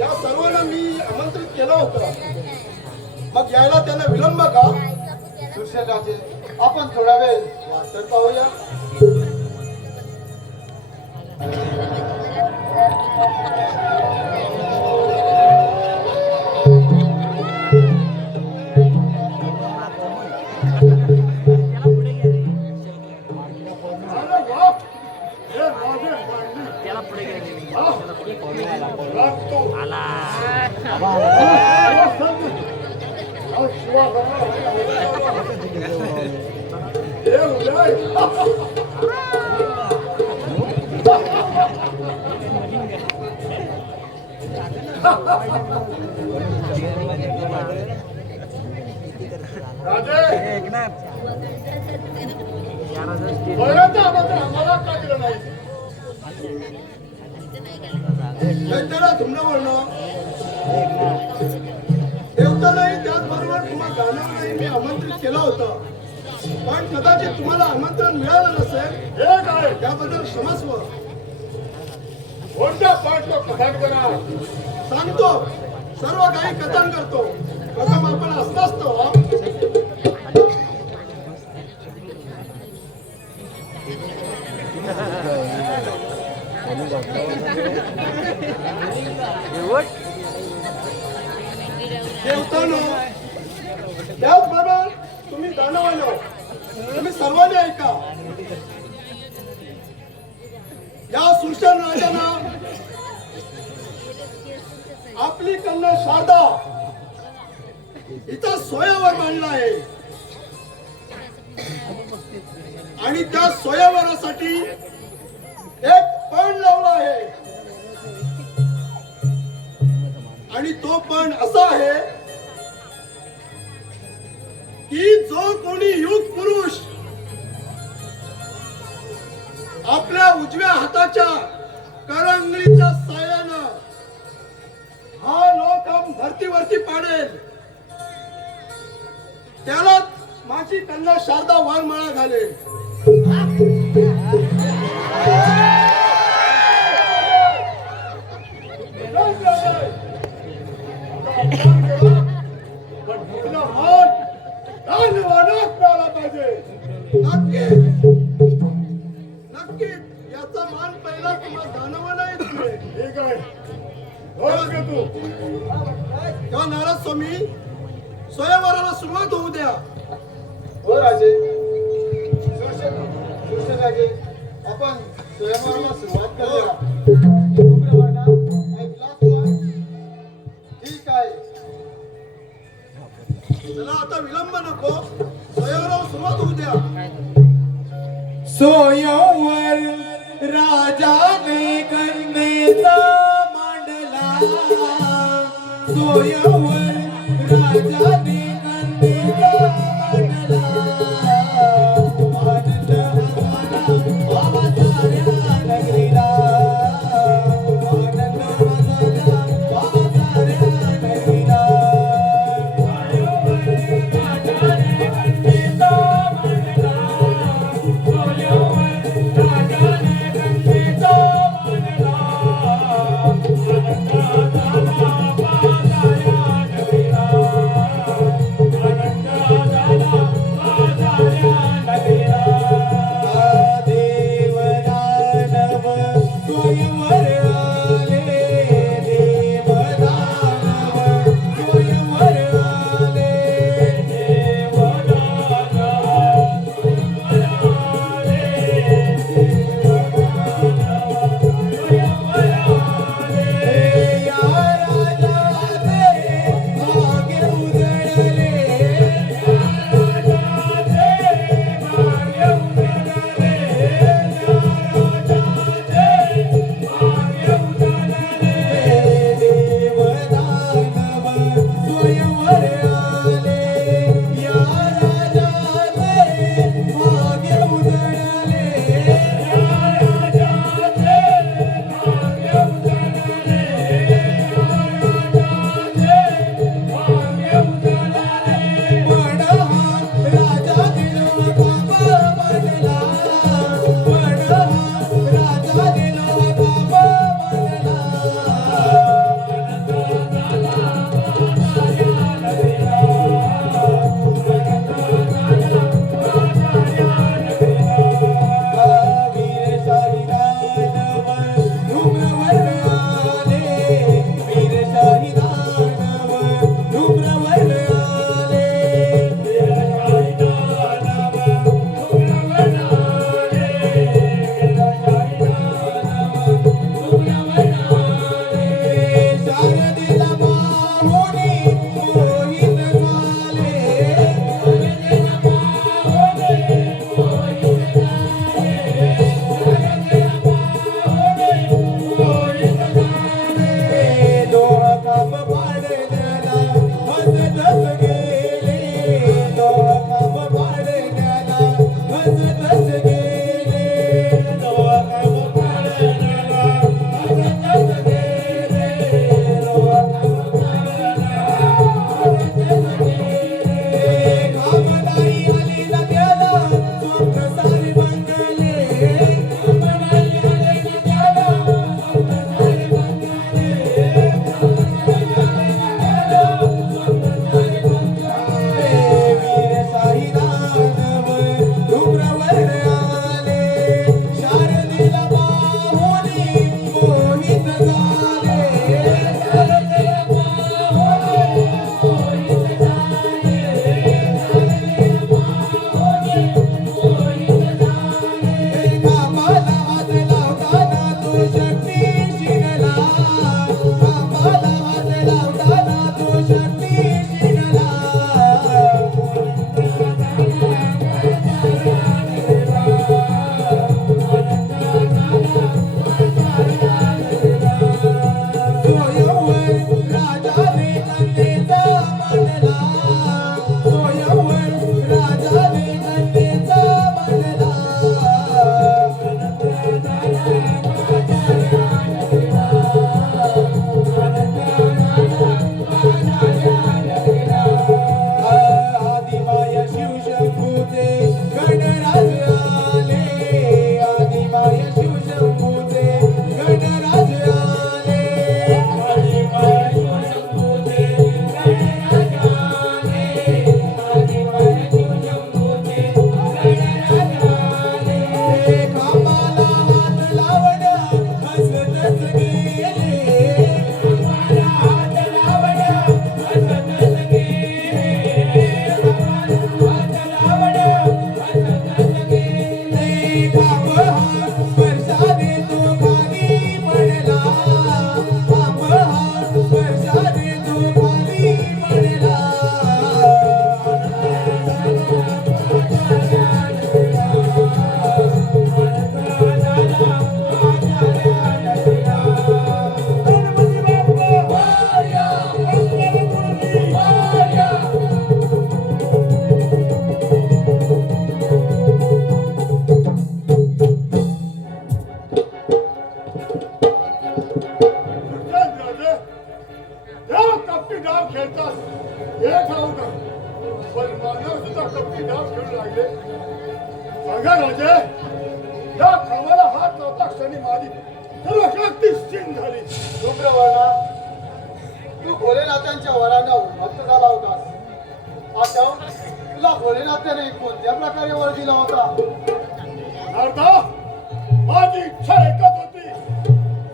या सर्वांना मी आमंत्रित केलं होतं. मग यायला त्यांना विलंब का? सुशांत राजे, आपण थोडा वेळ वाचत पाहूया. आम्हाला का दिलं नाही? धूम्रवर्ण देवतालाही त्याचबरोबर तुम्हाला गाण्यालाही मी आमंत्रित केलं होतं, पण कदाचित तुम्हाला आमंत्रण मिळालं नसेल. हे काय, त्याबद्दल क्षमस्व. कोणत्या पाठलो कथन करा सांगतो, सर्व काही कथन करतो. प्रथम आपण असं असतो. देवतानो, त्याचबरोबर तुम्ही दानवानो, तुम्ही सर्वांनी ऐका. या सुशांत राजांना आपली कन्या शारदा हिचा सोयावर मांडला आहे आणि त्या सोयावरासाठी एक पण लावला आहे. आणि तो पण असा आहे की जो कोणी युग पुरुष आपल्या उजव्या हाताच्या करंगळीच्या साह्यानं हा लोक धरतीवरती पाडेल, त्याला माझी कन्या शारदा वरमाळा घालेल. नक्कीच याचा मान पहिला तुम्हाला दानवाला येईल. ठीक आहे, तेव्हा नाराज स्वामी, स्वयंवराला सुरुवात होऊ द्या. हो राजे. सुशांत राजे, आपण स्वयंवराला सुरुवात करूया. ठीक आहे, चला आता विलंब नको, स्वयंवराला सुरुवात होऊ द्या. सोयवर राजाने कन्येचा मांडला, सोयवर राजाने कन्येचा मांडला. आनंद हसाला बाबा साऱ्या नगरीला, आनंद हसाला बाबा साऱ्या नगरीला. थांब हा स्पर्शाने तो खाली पडला थांब हा स्पर्शाने तो खाली पडला राजे या कपटी डाव खेळतात हे ठाऊक आहे. पण मानव सुद्धा कपटी डाव खेळू लागले. सांगा राजे या खावाला हात लावता क्षणी माझी सर्व शक्ती क्षीण झाली. शुभ्रवर्णा तू भोलेनाथांच्या वरानं भक्त झाला होतास. आठव तुला भोलेनाथाने कोणत्या प्रकारे वर दिला होता? नारदा माझी इच्छा एकच होती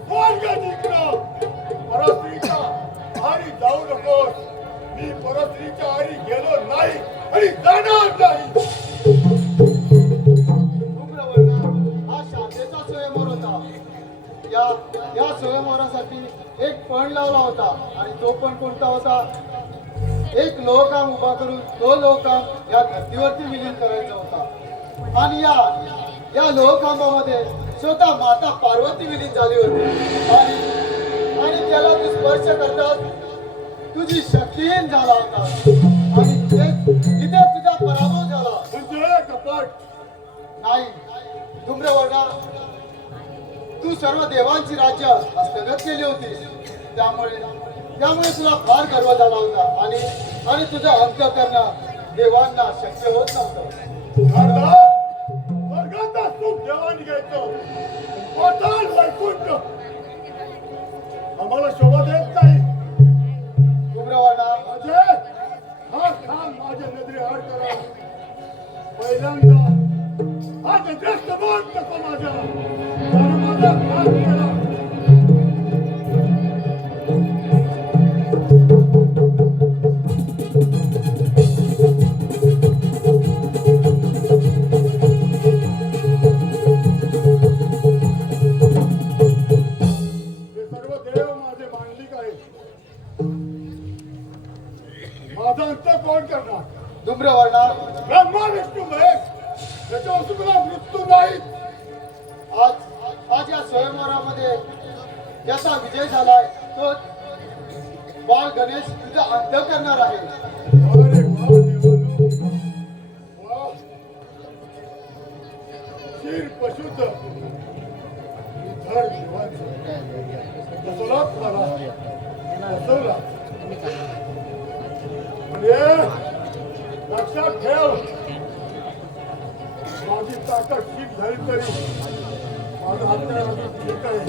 स्वर्ग जिंकणं. परस्त्रीच्या आरी जाऊ नकोस. मी परस्त्रीच्या आरी गेलो नाही आणि जाणार नाही. शुभ्रवर्णा हा शांतेचा स्वयंवर होता. या स्वयंवरासाठी एक पण लावला होता आणि तो पण कोणता होता? एक लोहकाम उभा करून तो लोहकाम या धर्तीवरती विलीन करायचा होता. आणि या लोहकांबामध्ये स्वतः माता पार्वती विलीन झाली होती. आणि त्याला तू स्पर्श करताच तुझी शक्तीहीन झाला होता आणि तिथे तुझा पराभव झाला. म्हणजे कपट नाही धूम्रवर्णा तू सर्व देवांची राज्य हस्तगत केली होतीस. त्यामुळे तुला फार गर्व झाला होता आणि तुझं अंत करणं देवांना शक्य होत नव्हतं. नारदा स्वर्गाचा सुख देवाने घ्यायचं. पाताळ वैकुंठ आम्हाला शोभा देत नाही. धूम्रवर्णा अजय हा खान माझ्या नजरे आड करा. पहिल्यांदा हा नजरेसमोर नको माझ्या. कारण माझा खान केला. हे सर्व देव माझे मांडलिक आहेत. माझा अंत कोण करणार? धूम्रवर्णा ब्रह्मा विष्णू महेश याच्यावर तुला मृत्यू नाही. आज या स्वयंवरामध्ये ज्याचा विजय झालाय तो बाळ गणेश तुझा अंत करणार आहे. अरे वा देवानो वा. क्षीर पशुच धड देवाचं कसला मला बसवला. म्हणजे लक्षात ठेव माझी ताकद ठीक झाली तरी माझा हात ठीक आहे.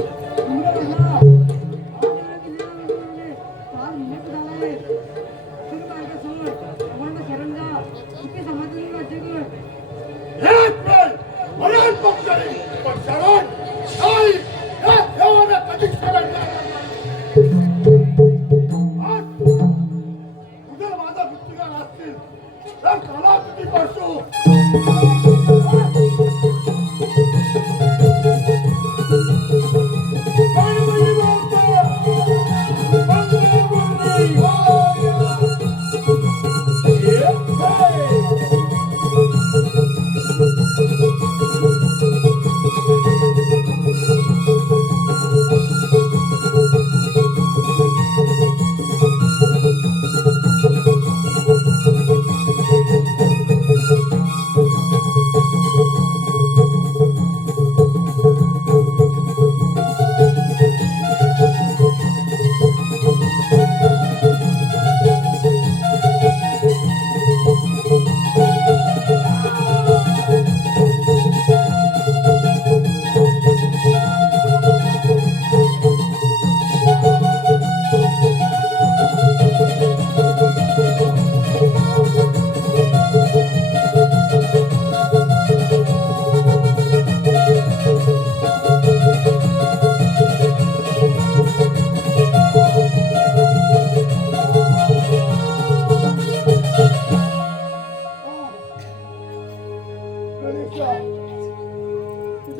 हेच नाही मरण पक्षाने पण शरण नाही. या देवाला कधीच शरण नाही. आज उद्या माझा मृत्यूगार असतील तर त्याला किती पडतो. गणपती बाप्पा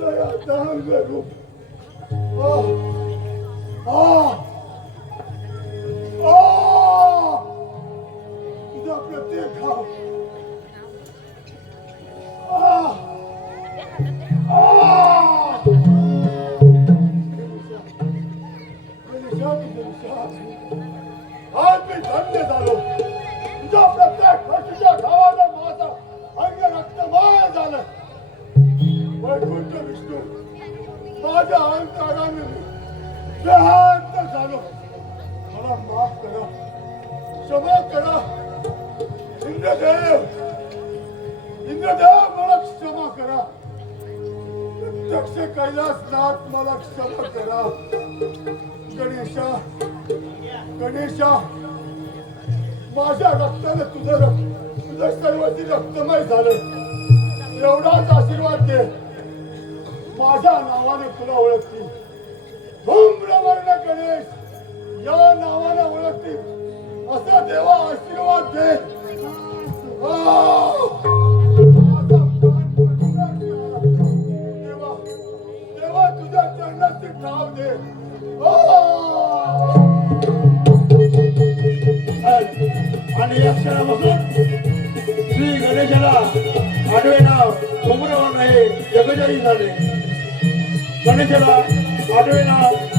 दयाचा अंगरूप तुझा प्रत्येक घाव आज मी धन्य झालो तुझ्या प्रत्येक खर्चीच्या गावाला माझा अंग रक्तमय झालं वैकुंठ विष्णू माझ्या अहंकाराने देहांत झालो मला माफ करा क्षमा करा इंद्रदेव मला क्षमा करा प्रत्यक्ष कैलासनाथ मला क्षमा करा गणेशा माझ्या रक्ताने तुझं सर्वती रक्तमय झालं एवढाच आशीर्वाद दे माझ्या नावाने तुला ओळखतील धूम्रवर्ण गणेश या नावाने ओळखतील असा देवा आशीर्वाद दे माझा प्राण पवित्र देवा देवा तुझ्या चरणाची ठाव दे आणि या क्षणापासून श्री गणेशाला आडवे नाव धूम्रवर्ण हे जगजाही झाले गणेशाला आडवे नाव